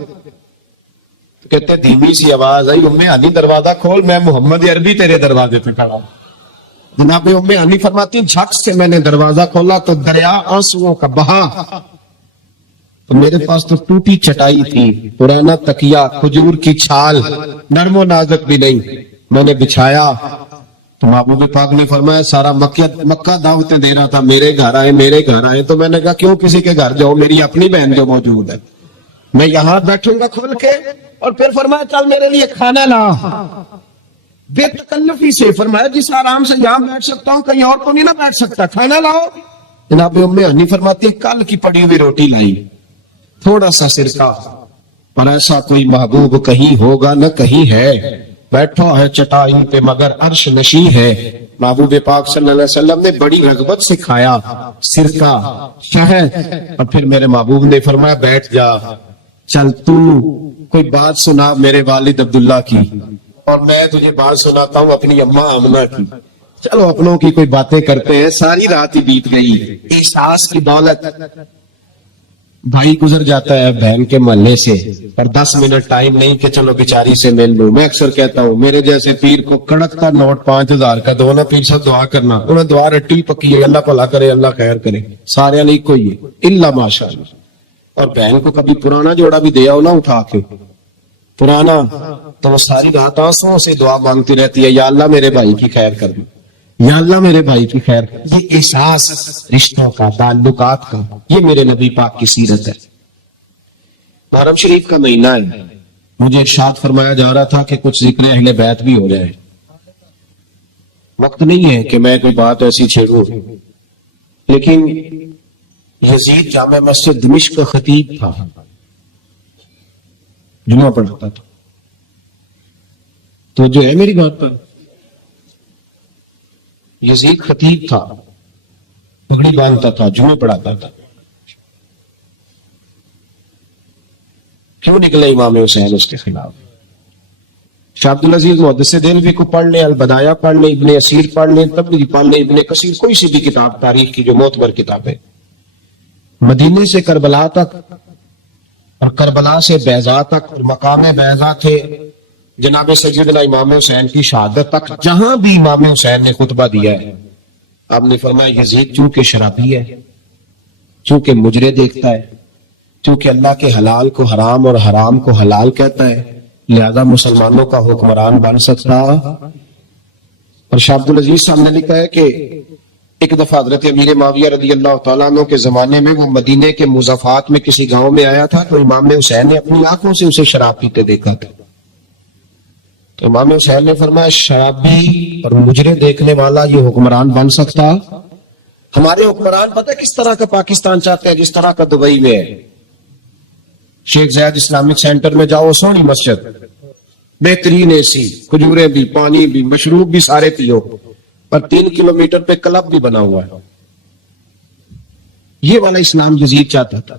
کہتے دھیمی سی آواز آئی ام ہانی دروازہ کھول، میں محمد عربی تیرے دروازے پہ کھڑا. جناب ام ہانی فرماتی جھک سے میں نے دروازہ کھولا تو دریا آنسوؤں کا بہا. تو میرے پاس تو ٹوٹی چٹائی تھی، پرانا تکیہ، کھجور کی چھال، نرم و نازک بھی نہیں، میں نے بچھایا. تو محبوب پاک نے فرمایا سارا مکہ دعوتیں دے رہا تھا میرے گھر آئے. تو میں نے کہا کیوں کسی کے گھر جاؤ، میری اپنی بہن جو موجود ہے، میں یہاں بیٹھوں گا کھول کے. اور پھر فرمایا چل میرے لیے کھانا لا، بے تکلفی سے. فرمایا جس آرام سے یہاں بیٹھ سکتا ہوں کہیں اور تو نہیں نہ بیٹھ سکتا، کھانا لاؤ. جناب ام ہانی فرماتی کل کی پڑی ہوئی روٹی لائی، تھوڑا سا سرکہ، اور ایسا کوئی محبوب کہیں ہوگا نہ کہیں ہے، بیٹھا ہے چٹائی پہ مگر عرش نشیں ہے. محبوب پاک صلی اللہ علیہ وسلم نے بڑی رغبت سے کھایا سرکہ، شہد، اور پھر میرے محبوب نے فرمایا بیٹھ جا، چل تو کوئی بات سنا میرے والد عبداللہ کی، اور میں تجھے بات سناتا ہوں اپنی اماں آمنہ کی. چلو اپنوں کی کوئی باتیں کرتے ہیں. ساری رات ہی بیت گئی. احساس کی دولت. بھائی گزر جاتا ہے بہن کے محلے سے، پر 10 منٹ ٹائم نہیں کہ چلو بیچاری سے مل لوں. میں اکثر کہتا ہوں میرے جیسے پیر کو کڑکتا نوٹ 5000 کا دو نا، پیر صاحب دعا کرنا، انہیں دعا رٹی پکی ہے، اللہ بھلا کرے اللہ خیر کرے، سارے علی کوئی ہے الا ماشاءاللہ. اور بہن کو کبھی پرانا جوڑا بھی دیا ہو نا اٹھا کے پرانا، تو وہ ساری رات آنسوؤں سے دعا مانگتی رہتی ہے یا اللہ میرے بھائی کی خیر کر دے، یا اللہ میرے بھائی کی خیر کر. یہ احساس رشتوں کا، تعلقات کا، یہ میرے نبی پاک کی سیرت ہے. محرم شریف کا مہینہ ہے، مجھے ارشاد فرمایا جا رہا تھا کہ کچھ ذکر اہل بیت بھی ہو جائے. وقت نہیں ہے کہ میں کوئی بات ایسی چھیڑوں، لیکن یزید جامع مسجد دمشق کا خطیب تھا، جمعہ پڑھاتا تھا. تو جو ہے میری بات پر، یزید خطیب تھا، پگڑی باندھتا تھا، جمعے پڑھاتا تھا. کیوں نکلے امام حسین اس کے خلاف؟ شاہ عبد العزیز محدث دہلوی کو پڑھ لیں، البدایہ پڑھ لیں، ابن اسیر پڑھ لیں، تبری پڑھ لیں، ابن کثیر، کوئی سی بھی کتاب تاریخ کی جو معتبر کتاب ہے. مدینے سے کربلا تک اور کربلا سے بیضا تک اور مقام بیضا تھے جناب سیدنا امام حسین کی شہادت تک، جہاں بھی امام حسین نے خطبہ دیا ہے آپ نے فرمایا یزید چونکہ شرابی ہے، چونکہ مجرے دیکھتا ہے، چونکہ اللہ کے حلال کو حرام اور حرام کو حلال کہتا ہے، لہذا مسلمانوں کا حکمران بن سکتا. اور شاہ عبد العزیز صاحب نے لکھا ہے کہ ایک دفعہ حضرت امیر معاویہ رضی اللہ تعالیٰ عنہ کے زمانے میں وہ مدینے کے مضافات میں کسی گاؤں میں آیا تھا، تو امام حسین نے اپنی آنکھوں سے اسے شراب پیتے دیکھا تھا. تو امام حسین نے فرمایا شرابی اور مجرے دیکھنے والا یہ حکمران بن سکتا؟ ہمارے حکمران پتہ ہے کس طرح کا پاکستان چاہتے ہیں؟ جس طرح کا دبئی میں ہے. شیخ زید اسلامک سینٹر میں جاؤ، سونی مسجد، بہترین اے سی، کھجوریں بھی، پانی بھی، مشروب بھی سارے پیو، پر 3 کلومیٹر پہ کلب بھی بنا ہوا ہے. یہ والا اسلام یزید چاہتا تھا.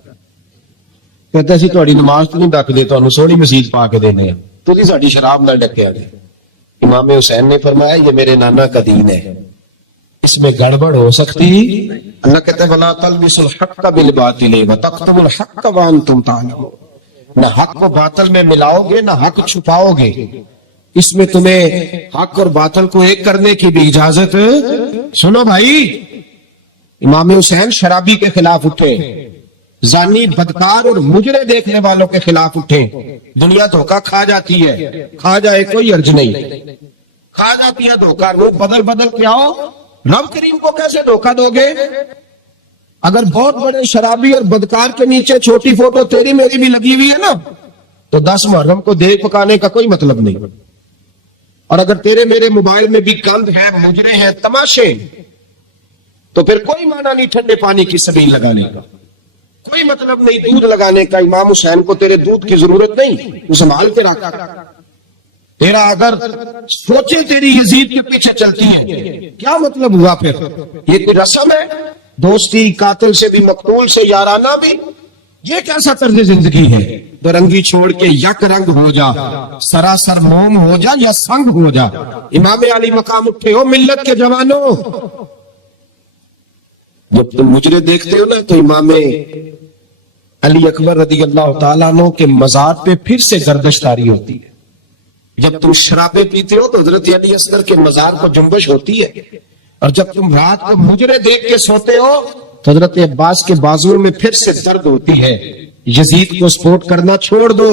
کہتا سی تہاڈی نماز تو نہیں ڈک دے، تانوں سونی مسجد پا کے دینے ہیں، تو جی ساڈی شراب نہ ڈکیا گیا. امام حسین نے فرمایا یہ میرے نانا کا دین ہے، اس میں گڑبڑ ہو سکتی. اللہ کہتے ہیں وَلَا تَلْبِسُوا الْحَقَّ بِالْبَاطِلِ وَتَكْتُمُوا الْحَقَّ وَأَنْتُمْ تَعْلَمُونَ. نہ حق کو باطل میں ملاؤ گے نہ حق چھپاؤ گے، اس میں تمہیں حق اور باطل کو ایک کرنے کی بھی اجازت. سنو بھائی، امام حسین شرابی کے خلاف اٹھے، زانی، بدکار اور مجرے دیکھنے والوں کے خلاف اٹھے. دنیا دھوکہ کھا جاتی ہے، کھا جائے کوئی عرض نہیں، کھا جاتی ہے دھوکہ. وہ بدل بدل کے آؤ، رب کریم کو کیسے دھوکہ دو گے؟ اگر بہت بڑے شرابی اور بدکار کے نیچے چھوٹی فوٹو تیری میری بھی لگی ہوئی ہے نا، تو 10 محرم کو دیکھ پکانے کا کوئی مطلب نہیں. اور اگر تیرے میرے موبائل میں بھی گند ہے، مجرے ہیں، تماشے، تو پھر کوئی معنی نہیں ٹھنڈے پانی کی سبیل لگانے کا، کوئی مطلب نہیں دودھ لگانے کا. امام حسین کو تیرے دودھ کی ضرورت نہیں، سنبھال کے رکھ. تیرا اگر سوچے تیری یزید کے پیچھے چلتی ہے، کیا مطلب ہوا پھر؟ یہ کوئی رسم ہے؟ دوستی قاتل سے بھی، مقتول سے یارانہ بھی؟ یہ کیسا طرز زندگی ہے؟ دو رنگی چھوڑ کے یک رنگ ہو جا، سراسر موم ہو جا یا سنگ ہو جا. امام علی مقام اٹھے ہو ملت کے جوانوں. جب تم مجرے دیکھتے ہو نا تو امام علی اکبر رضی اللہ تعالیٰ عنہ کے مزار پہ پھر سے گردش تاری ہوتی ہے. جب تم شرابیں پیتے ہو تو حضرت علی اصغر کے مزار کو جنبش ہوتی ہے. اور جب تم رات کو مجرے دیکھ کے سوتے ہو تو حضرت عباس کے بازو میں پھر سے درد ہوتی ہے. یزید کو سپورٹ کرنا چھوڑ دو،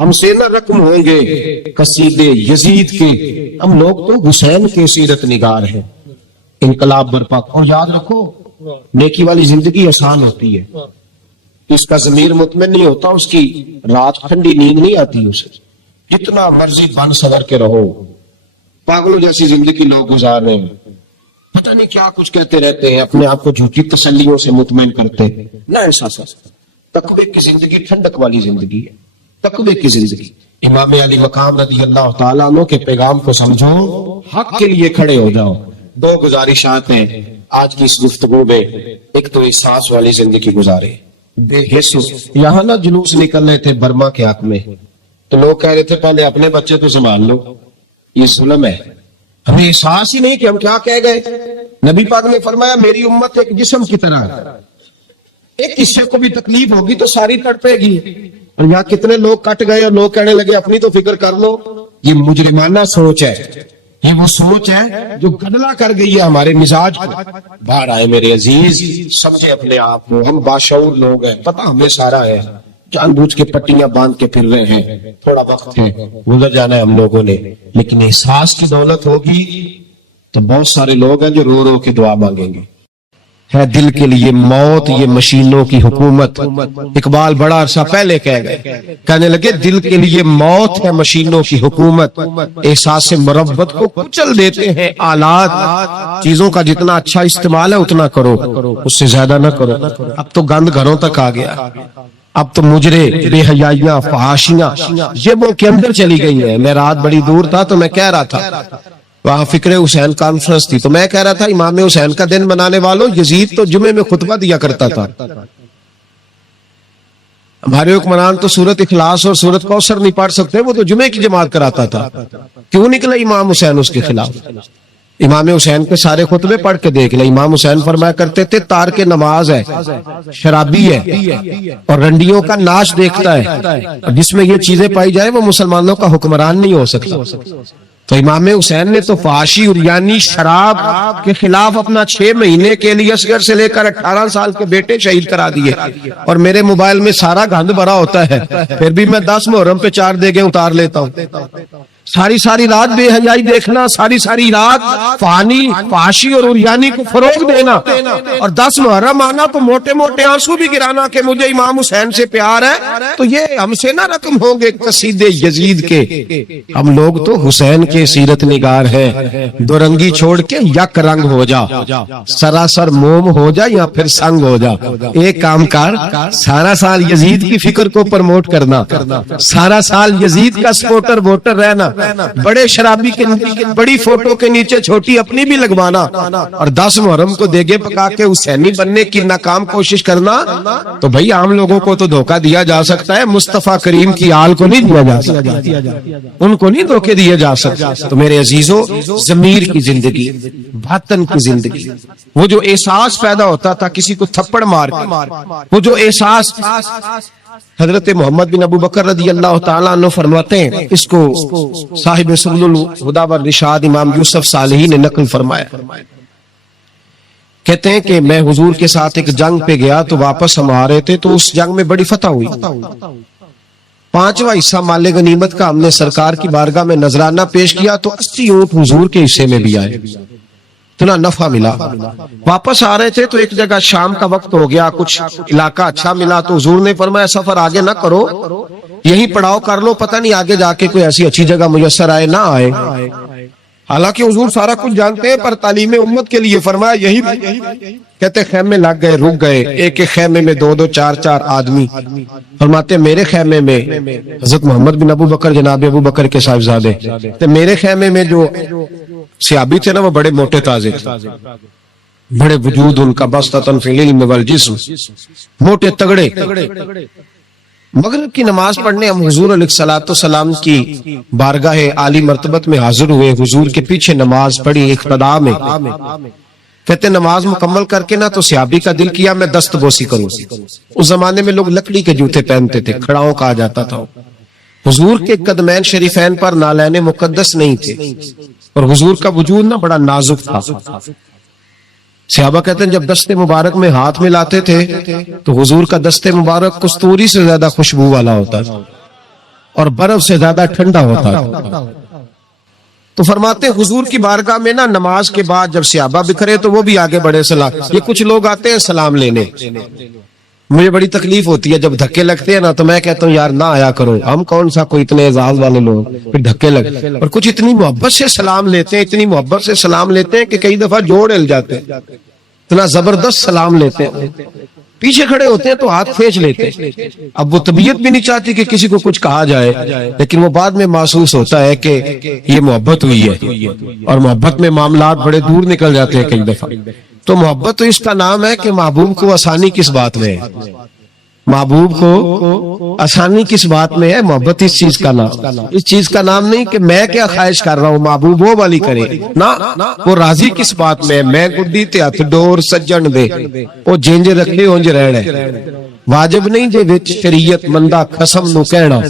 ہم سے نہ رقم ہوں گے قصیدے یزید کے، ہم لوگ تو حسین کے سیرت نگار ہیں. انقلاب برپا. اور یاد رکھو نیکی والی زندگی آسان ہوتی ہے، اس کا ضمیر مطمئن نہیں ہوتا، اس کی رات ٹھنڈی نیند نہیں آتی اسے. جتنا مرضی بن سور کے رہو، پاگلوں جیسی زندگی لوگ گزار رہے ہیں، پتہ نہیں کیا کچھ کہتے رہتے ہیں، اپنے آپ کو جھوٹی تسلیوں سے مطمئن کرتے ہیں. نہ ایسا تقوی کی زندگی ٹھنڈک والی زندگی ہے، تقوی کی زندگی. امام علی مقام رضی اللہ تعالیٰ عنہ کے پیغام کو سمجھو، حق کے لیے کھڑے ہو جاؤ. 2 گزارشات ہیں آج کی اس گفتگو میں. ایک تو احساس والی زندگی گزارے، بے حس. یہاں نہ جلوس نکل رہے تھے برما کے حق میں، تو لوگ کہہ رہے تھے پہلے اپنے بچے تو سنبھال لو. یہ ظلم ہے. ہمیں احساس ہی نہیں کہ ہم کیا کہہ گئے. نبی پاک نے فرمایا میری امت ایک جسم کی طرح ہے، ایک حصے کو بھی تکلیف ہوگی تو ساری تڑپے گی. اور یہاں کتنے لوگ کٹ گئے اور لوگ کہنے لگے اپنی تو فکر کر لو. یہ مجرمانہ سوچ ہے، یہ وہ سوچ ہے جو گدلا کر گئی ہے ہمارے مزاج کو. باہر آئے میرے عزیز، سمجھے اپنے آپ کو، ہم باشعور لوگ ہیں، پتہ ہمیں سارا ہے. جان بوجھ کے پٹیاں باندھ کے پھر رہے ہیں، تھوڑا وقت ہے، گزر جانا ہے ہم لوگوں نے. لیکن احساس کی دولت ہوگی تو بہت سارے لوگ ہیں جو رو رو کے دعا مانگیں گے. ہے دل کے لیے موت یہ مشینوں کی حکومت. اقبال بڑا عرصہ پہلے کہہ گئے, کہنے لگے دل کے لیے موت ہے مشینوں کی حکومت, احساس مربت کو کچل دیتے ہیں آلات. چیزوں کا جتنا اچھا استعمال ہے اتنا کرو, اس سے زیادہ نہ کرو. اب تو گند گھروں تک آ گیا, اب تو مجرے بے حیائیاں فحاشیاں جیبوں کے اندر چلی گئی ہیں. میں رات بڑی دور تھا تو میں کہہ رہا تھا, وہاں فکر حسین کانفرنس تھی, تو میں کہہ رہا تھا امام حسین کا دن منانے والوں, یزید تو جمعے میں خطبہ دیا کرتا تھا. ہمارے حکمران تو سورت اخلاص اور سورت کوثر نہیں پڑھ سکتے, وہ تو جمعے کی جماعت کراتا تھا. کیوں نکلا امام حسین اس کے خلاف؟ امام حسین کے سارے خطبے پڑھ کے دیکھ لیں. امام حسین فرمایا کرتے تھے تار کے نماز ہے, شرابی ہے اور رنڈیوں کا ناچ دیکھتا ہے, جس میں یہ چیزیں پائی جائیں وہ مسلمانوں کا حکمران نہیں ہو سکتا. تو امام حسین نے تو فحاشی اور یعنی شراب کے خلاف اپنا 6 مہینے کے لیے اصغر سے لے کر 18 سال کے بیٹے شہید کرا دیے. اور میرے موبائل میں سارا گند بھرا ہوتا ہے, پھر بھی میں 10 محرم پہ 4 دیگیں اتار لیتا ہوں. ساری رات بے حیائی دیکھنا, ساری رات فانی فحاشی اور عریانی کو فروغ دینا, اور 10 محرم آنا تو موٹے موٹے آنسو بھی گرانا کہ مجھے امام حسین سے پیار ہے. تو یہ ہم سے نہ رقم ہوں گے قصیدے یزید کے. ہم لوگ تو حسین کے سیرت نگار ہیں. دو رنگی چھوڑ کے یک رنگ ہو جا, سراسر موم ہو جا یا پھر سنگ ہو جا. ایک کام کر, سارا سال یزید کی فکر کو پرموٹ کرنا, سارا سال یزید کا سپورٹر ووٹر رہنا, بڑے شرابی کے بڑی فوٹو کے نیچے چھوٹی اپنی بھی لگوانا, اور 10 محرم کو دیگے پکا کے حسینی بننے کی ناکام کوشش کرنا. تو بھئی عام لوگوں کو تو دھوکہ دیا جا سکتا ہے, مصطفیٰ کریم کی آل کو نہیں دیا جا سکتا, ان کو نہیں دھوکے دیے جا سکتے. تو میرے عزیزوں, ضمیر کی زندگی, باطن کی زندگی, وہ جو احساس پیدا ہوتا تھا کسی کو تھپڑ مار کے, وہ جو احساس حضرت محمد بن ابو بکر رضی اللہ تعالیٰ عنہ فرماتے ہیں, اس کو صاحب سبل الہدی والرشاد امام یوسف صالحی نے نقل فرمایا. کہتے ہیں کہ میں حضور کے ساتھ ایک جنگ پہ گیا تو واپس ہم آ رہے تھے, تو اس جنگ میں بڑی فتح ہوئی. 5واں حصہ مال غنیمت کا ہم نے سرکار کی بارگاہ میں نذرانہ پیش کیا تو 80 اونٹ حضور کے حصے میں بھی آئے, اتنا نفع ملا. واپس آ رہے تھے تو ایک جگہ شام کا وقت ہو گیا, کچھ علاقہ اچھا ملا, تو حضور نے فرمایا سفر آگے نہ کرو, یہیں پڑاؤ کر لو, پتہ نہیں آگے جا کے کوئی ایسی اچھی جگہ میسر آئے نہ آئے. حالانکہ حضور سارا کچھ جانتے ہیں, پر تعلیم امت کے لیے فرمایا یہی. کہتے خیمے لگ گئے, رک گئے, ایک ایک خیمے میں 2-2 4-4 آدمی. فرماتے میرے خیمے میں حضرت محمد بن ابو بکر جناب ابو بکر کے صاحبزادے, میرے خیمے میں جو صحابی تھے نا وہ بڑے موٹے تازے تھے, بڑے وجود ان کا, بسطۃ فی العلم والجسم, موٹے تگڑے. مغرب کی نماز پڑھنے ہم حضور علیہ الصلوۃ والسلام کی بارگاہ عالی مرتبت میں حاضر ہوئے, حضور کے پیچھے نماز پڑھی اقتداء میں. کہتے نماز مکمل کر کے نا تو صحابی کا دل کیا میں دست بوسی کروں. اس زمانے میں لوگ لکڑی کے جوتے پہنتے تھے, کھڑاؤں کہا جاتا تھا. حضور کے قدمین شریفین پر نالین مقدس نہیں تھے, اور حضور کا وجود نا بڑا نازک تھا. صحابہ کہتے ہیں جب دستے مبارک میں ہاتھ ملاتے تھے تو حضور کا دستے مبارک کستوری سے زیادہ خوشبو والا ہوتا تھا اور برف سے زیادہ ٹھنڈا ہوتا تھا. تو فرماتے ہیں حضور کی بارگاہ میں نا نماز کے بعد جب صحابہ بکھرے تو وہ بھی آگے بڑھے سلام. یہ کچھ لوگ آتے ہیں سلام لینے, مجھے بڑی تکلیف ہوتی ہے جب دھکے لگتے ہیں نا, تو میں کہتا ہوں یار نہ آیا کرو, ہم کون سا کوئی اتنے اعزاز والے لوگ, پھر دھکے لگ. اور کچھ اتنی محبت سے سلام لیتے ہیں, اتنی محبت سے سلام لیتے ہیں کہ کئی دفعہ جوڑ ہل جاتے ہیں, اتنا زبردست سلام لیتے ہیں. پیچھے کھڑے ہوتے ہیں تو ہاتھ کھینچ لیتے ہیں. اب وہ طبیعت بھی نہیں چاہتی کہ کسی کو کچھ کہا جائے, لیکن وہ بعد میں محسوس ہوتا ہے کہ یہ محبت ہوئی ہے, اور محبت میں معاملات بڑے دور نکل جاتے ہیں کئی دفعہ. تو محبت تو اس کا نام ہے کہ محبوب کو آسانی کس بات میں ہے, محبوب کو آسانی کس بات میں ہے. محبت اس چیز کا نام, اس چیز کا نام نہیں کہ میں کیا خواہش کر رہا ہوں محبوب وہ والی کرے نا, وہ راضی کس بات میں ہے. میں گڈی تے ہتھ ڈور سجن دے, وہ جینج رکھے اونج رہنا ہے. واجب نہیں جے وچ شریعت مندہ قسم نو کہنا.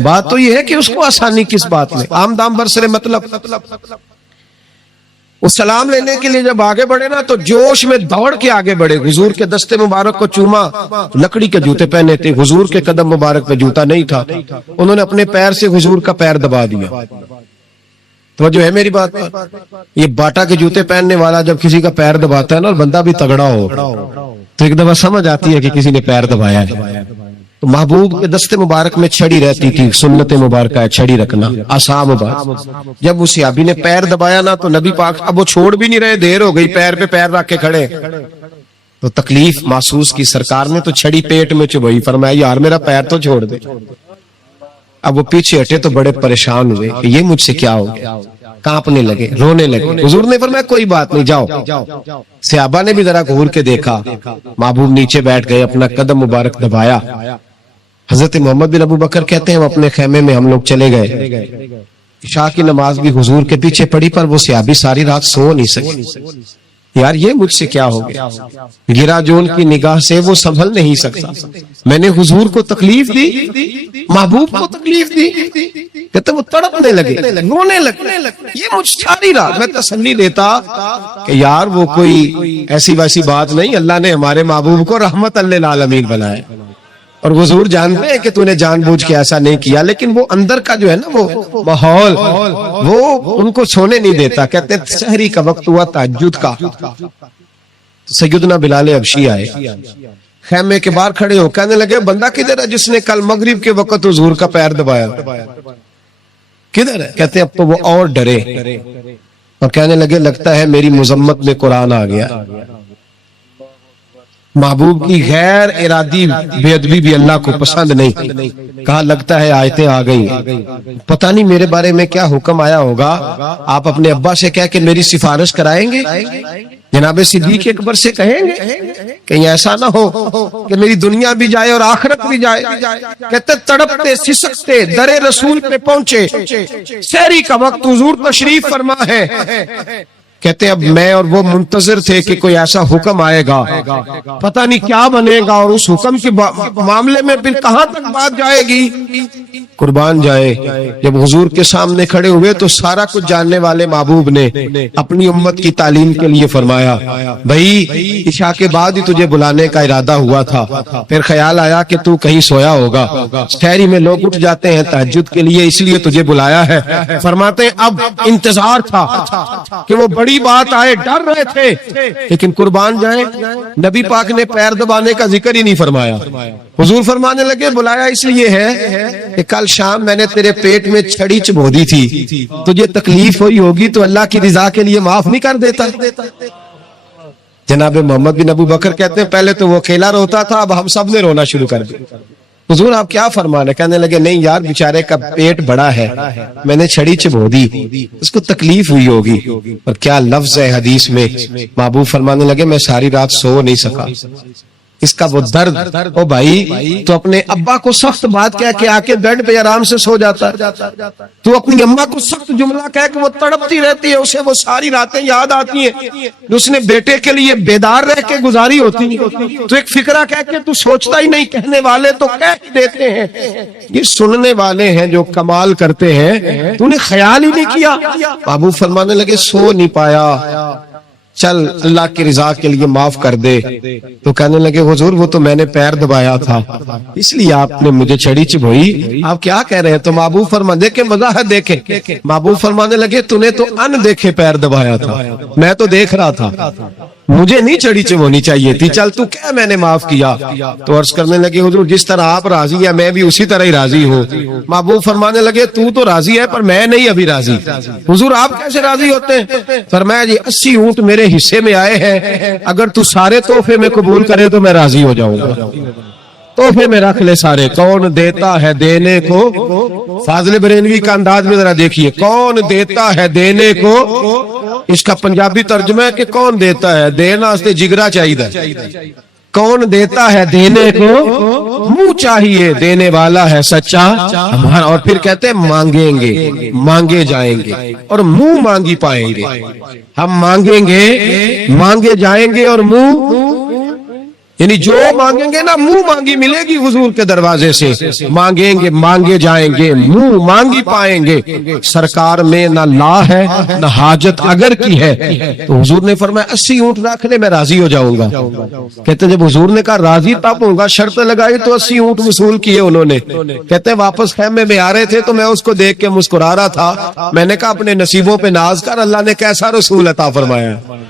بات تو یہ ہے کہ اس کو آسانی کس بات میں. عام دام برسرے مطلب وہ سلام لینے کے لیے جب آگے بڑھے نا تو جوش میں دوڑ کے آگے بڑھے. حضور کے دستے مبارک کو چوما, لکڑی کے جوتے پہنے تھے, حضور کے قدم مبارک پہ جوتا نہیں تھا. انہوں نے اپنے پیر سے حضور کا پیر دبا دیا. تو جو ہے میری بات پر، یہ باٹا کے جوتے پہننے والا جب کسی کا پیر دباتا ہے نا اور بندہ بھی تگڑا ہو تو ایک دفعہ سمجھ آتی ہے کہ کسی نے پیر دبایا ہے. تو محبوب کے دستے مبارک میں چھڑی رہتی تھی، سنت مبارکہ ہے چھڑی رکھنا، عصا مبارک. جب اس صحابی نے پیر دبایا نا تو نبی پاک اب وہ چھوڑ بھی نہیں رہے، دیر ہو گئی، پیر پہ پیر رکھ کے کھڑے. تو تکلیف محسوس کی، سرکار نے تو چھڑی پیٹ میں چبھائی، فرمایا یار میرا پیر تو چھوڑ دے. اب وہ پیچھے ہٹے تو بڑے پریشان ہوئے کہ یہ مجھ سے کیا ہو گیا، کانپنے لگے، رونے لگے. حضور نے فرمایا کوئی بات نہیں، جاؤ. صحابہ نے بھی ذرا گھور کے دیکھا، محبوب نیچے بیٹھ گئے، اپنا قدم مبارک دبایا. حضرت محمد بن ابو بکر کہتے ہیں ہم اپنے خیمے میں ہم لوگ چلے گئے، عشاء کی نماز بھی حضور کے پیچھے پڑی پر وہ صحابی ساری رات سو نہیں سکے. یار یہ مجھ سے کیا ہو گیا، گرا جو ان کی نگاہ سے وہ سنبھل نہیں سکتا، میں نے حضور کو تکلیف دی، محبوب کو تکلیف دی. کہتے وہ تڑپنے لگے، رونے لگے. یہ مجھ ساری رات میں تسلی دیتا کہ یار وہ کوئی ایسی ویسی بات نہیں، اللہ نے ہمارے محبوب کو رحمت للعالمین بنایا. اور حضور جانتے ہیں کہ تو نے جان بوجھ کے ایسا نہیں کیا، لیکن وہ اندر کا جو ہے نا وہ ماحول وہ ان کو سونے نہیں دیتا. کہتے ہیں سحری کا وقت ہوا، تہجد کا. سیدنا بلال حبشی آئے، خیمے کے باہر کھڑے ہو کہنے لگے بندہ کدھر ہے جس نے کل مغرب کے وقت حضور کا پیر دبایا، کدھر ہے؟ کہتے ہیں اب تو وہ اور ڈرے اور کہنے لگے لگتا ہے میری مذمت میں قرآن آ گیا. محبوب کی غیر ارادی بے ادبی بھی اللہ کو پسند نہیں. کہا لگتا ہے آیتیں آ گئی، پتہ نہیں میرے بارے میں کیا حکم آیا ہوگا، آپ اپنے ابا سے کہہ کے میری سفارش کرائیں گے، جناب صدیق اکبر سے کہیں گے، کہیں ایسا نہ ہو کہ میری دنیا بھی جائے اور آخرت بھی جائے. کہتے تڑپتے سسکتے در رسول پہ پہنچے، سحری کا وقت حضور تشریف فرما ہے. کہتے اب میں اور وہ منتظر تھے کہ کوئی ایسا حکم آئے گا، پتہ نہیں کیا بنے گا، اور اس حکم کے معاملے میں پھر کہاں تک بات جائے گی. قربان جائے جب حضور کے سامنے کھڑے ہوئے تو سارا کچھ جاننے والے محبوب نے اپنی امت کی تعلیم کے لیے فرمایا بھائی عشاء کے بعد ہی تجھے بلانے کا ارادہ ہوا تھا، پھر خیال آیا کہ تو کہیں سویا ہوگا، شہری میں لوگ اٹھ جاتے ہیں تہجد کے لیے، اس لیے تجھے بلایا ہے. فرماتے ہیں اب انتظار تھا کہ وہ بڑی بات آئے، ڈر رہے تھے، لیکن قربان جائیں نبی پاک نے پیر دبانے کا ذکر ہی نہیں فرمایا. حضور فرمانے لگے بلایا اس لیے ہے کہ کل شام میں نے تیرے پیٹ میں چھڑی چبھو دی تھی، تجھے تکلیف ہوئی ہوگی تو اللہ کی رضا کے لیے معاف نہیں کر دیتا. جناب محمد بن ابو بکر کہتے ہیں پہلے تو وہ اکیلا روتا تھا، اب ہم سب نے رونا شروع کر دیا. حضور آپ کیا فرمانے؟ کہنے لگے نہیں یار بیچارے کا پیٹ بڑا ہے، میں نے چھڑی چبھو دی، اس کو تکلیف ہوئی ہوگی. اور کیا لفظ ہے حدیث میں، محبوب فرمانے لگے میں ساری رات سو نہیں سکا. اس کا وہ درد، او بھائی تو اپنے ابا کو سخت بات کہہ کے آ کے بیڈ پہ آرام سے سو جاتا ہے، تو اپنی اماں کو سخت جملہ کہہ کے وہ تڑپتی رہتی ہے، اسے وہ ساری راتیں یاد آتی ہیں جو اس نے بیٹے کے لیے بیدار رہ کے گزاری ہوتی، تو ایک فکرہ کہہ کے تو سوچتا ہی نہیں. کہنے والے تو کہہ دیتے ہیں، یہ سننے والے ہیں جو کمال کرتے ہیں، تو نے خیال ہی نہیں کیا. بابو فرمانے لگے سو نہیں پایا، چل اللہ کی رضا کے لیے معاف کر دے. تو کہنے لگے حضور وہ تو میں نے پیر دبایا تھا اس لیے آپ نے مجھے چھڑی چبھوئی، آپ کیا کہہ رہے ہیں؟ تو محبوب فرمانے دیکھے وضاحت دیکھے، محبوب فرمانے لگے تو نے تو ان دیکھے پیر دبایا تھا، میں تو دیکھ رہا تھا، مجھے نہیں چھڑی چبھونی چاہیے تھی، چل تو کیا میں نے معاف کیا. تو عرض کرنے لگے حضور جس طرح آپ راضی ہیں میں بھی اسی طرح ہی راضی ہوں. محبوب فرمانے لگے تو راضی ہے پر میں نہیں ابھی راضی. حضور آپ کیسے راضی ہوتے ہیں؟ فرمایا جی 80 اونٹ میرے حصے میں آئے ہیں، اگر تو سارے تحفے میں قبول کرے تو میں راضی ہو جاؤں گا. تحفے میں رکھ لے سارے. کون دیتا ہے دینے کو، فاضل بریلوی کا انداز میں ذرا دیکھیے، کون دیتا ہے دینے کو، اس کا پنجابی ترجمہ ہے کہ کون دیتا ہے، دینا اس سے جگرا چاہیے. کون دیتا ہے دینے کو، منہ چاہیے دینے والا ہے سچا ہمارا. اور پھر کہتے ہیں مانگیں گے مانگے جائیں گے اور منہ مانگی پائیں گے. ہم مانگیں گے مانگے جائیں گے اور منہ یعنی جو مانگیں گے نا منہ مانگی ملے گی حضور کے دروازے سے، مانگیں گے مانگے جائیں گے، منہ مانگی پائیں گے۔ سرکار میں نہ لا ہے نہ حاجت اگر کی ہے، تو حضور نے فرمایا 80 اونٹ رکھ لے میں راضی ہو جاؤں گا۔ کہتے جب حضور نے کہا راضی تب ہوں گا، شرط لگائی تو 80 اونٹ وصول کیے انہوں نے۔ کہتے واپس خیمے میں آ رہے تھے تو میں اس کو دیکھ کے مسکرا رہا تھا، میں نے کہا اپنے نصیبوں پہ ناز کر، اللہ نے کیسا رسول عطا فرمایا ہے،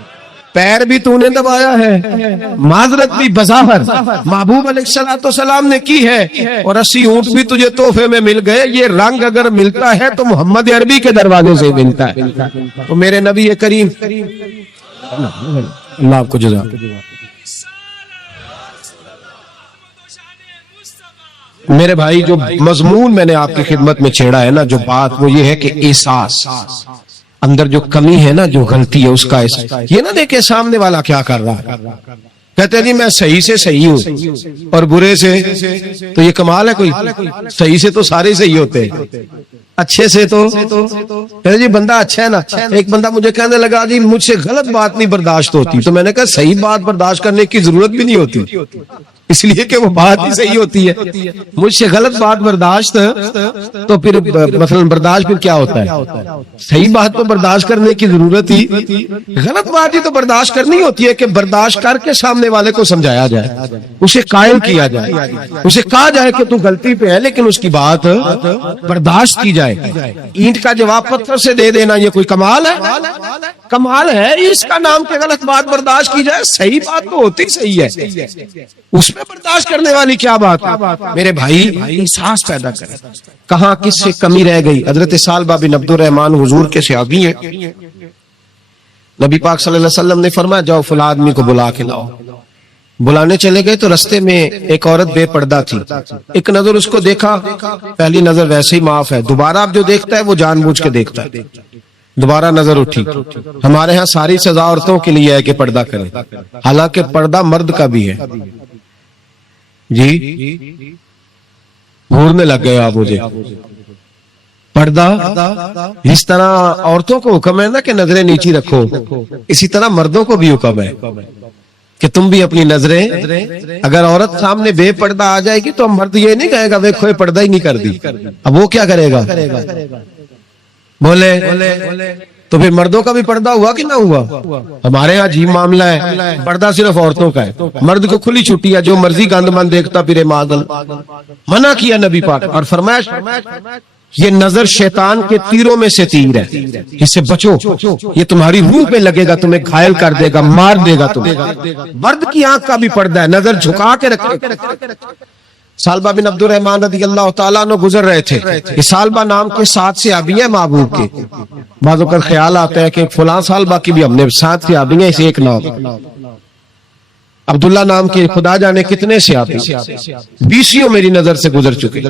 پیر بھی تو نے دبایا ہے، معذرت بھی بظاہر محبوب علیہ السلام نے کی ہے، اور 80 اونٹ بھی تجھے تحفے میں مل گئے۔ یہ رنگ اگر ملتا ہے تو محمد عربی کے دروازے سے ملتا ہے۔ تو میرے نبی کریم، اللہ آپ کو جزا۔ میرے بھائی جو مضمون میں نے آپ کی خدمت میں چھیڑا ہے نا، جو بات وہ یہ ہے کہ احساس، اندر جو کمی ہے نا، جو غلطی ہے اس کا احساس۔ یہ نہ دیکھے سامنے والا کیا کر رہا ہے، کہتے ہیں جی میں صحیح سے صحیح ہوں اور برے سے، تو یہ کمال ہے کوئی؟ صحیح سے تو سارے صحیح ہوتے ہیں، اچھے سے تو کہتے جی بندہ اچھا ہے نا۔ ایک بندہ مجھے کہنے لگا جی مجھ سے غلط بات نہیں برداشت ہوتی، تو میں نے کہا صحیح بات برداشت کرنے کی ضرورت بھی نہیں ہوتی، اس لیے کہ وہ بات ہی صحیح ہوتی ہے۔ مجھ سے غلط بات برداشت، تو پھر مثلا برداشت پھر کیا ہوتا ہے؟ صحیح بات تو برداشت کرنے کی ضرورت ہی، غلط بات ہی تو برداشت کرنی ہوتی ہے کہ برداشت کر کے سامنے والے کو سمجھایا جائے، اسے قائل کیا جائے، اسے کہا جائے کہ تو غلطی پہ ہے لیکن اس کی بات برداشت کی جائے۔ اینٹ کا جواب پتھر سے دے دینا یہ کوئی کمال ہے؟ کمال ہے اس کا نام کہ غلط بات برداشت کی جائے؟ صحیح بات تو ہوتی صحیح ہے، اس میں برداشت کرنے والی کیا بات ہے؟ میرے بھائی احساس پیدا کریں، کہاں کس سے کمی رہ گئی۔ حضرت سالبہ بن عبد الرحمن حضور کے صحابی ہیں، نبی پاک صلی اللہ علیہ وسلم نے فرمایا جاؤ فلاں آدمی کو بلا کے لاؤ۔ بلانے چلے گئے تو رستے میں ایک عورت بے پردہ تھی، ایک نظر اس کو دیکھا، پہلی نظر ویسے ہی معاف ہے، دوبارہ اب جو دیکھتا ہے وہ جان بوجھ کے دیکھتا ہے، دوبارہ نظر اٹھی۔ ہمارے ہاں ساری سزا عورتوں کے لیے ہے کہ پردہ کریں، حالانکہ پردہ مرد کا بھی ہے۔ جی گھورنے لگ گئے آپ مجھے، پردہ اس طرح عورتوں کو حکم ہے نا کہ نظریں نیچی رکھو، اسی طرح مردوں کو بھی حکم ہے کہ تم بھی اپنی نظریں، اگر عورت سامنے بے پردہ آ جائے گی تو مرد یہ نہیں کہے گا ویکھو پردہ ہی نہیں کر دی، اب وہ کیا کرے گا؟ بولے تو پھر مردوں کا بھی پردہ ہوا کہ نہ ہوا؟ ہمارے ہاں عجیب معاملہ ہے، پردہ صرف عورتوں کا ہے، مرد کو کھلی چھٹی ہے، جو مرضی گند من دیکھتا پھرے معذل۔ منع کیا نبی پاک اور فرمایا یہ نظر شیطان کے تیروں میں سے تیر ہے، اس سے بچو، یہ تمہاری روح پہ لگے گا، تمہیں گھائل کر دے گا، مار دے گا تمہیں۔ مرد کی آنکھ کا بھی پردہ ہے، نظر جھکا کے رکھے۔ سالبہ بن عبد الرحمن رضی اللہ تعالیٰ عنہ گزر رہے تھے، یہ سالبہ نام کے 7 صحابی ہیں محبوب کے، بعض اوقات خیال آتا ہے کہ فلاں سالبہ کی بھی ہم نے 7 صحابی ہیں، اسے ایک نام عبداللہ نام کے خدا جانے کتنے صحابی، 20 میری نظر سے گزر چکے۔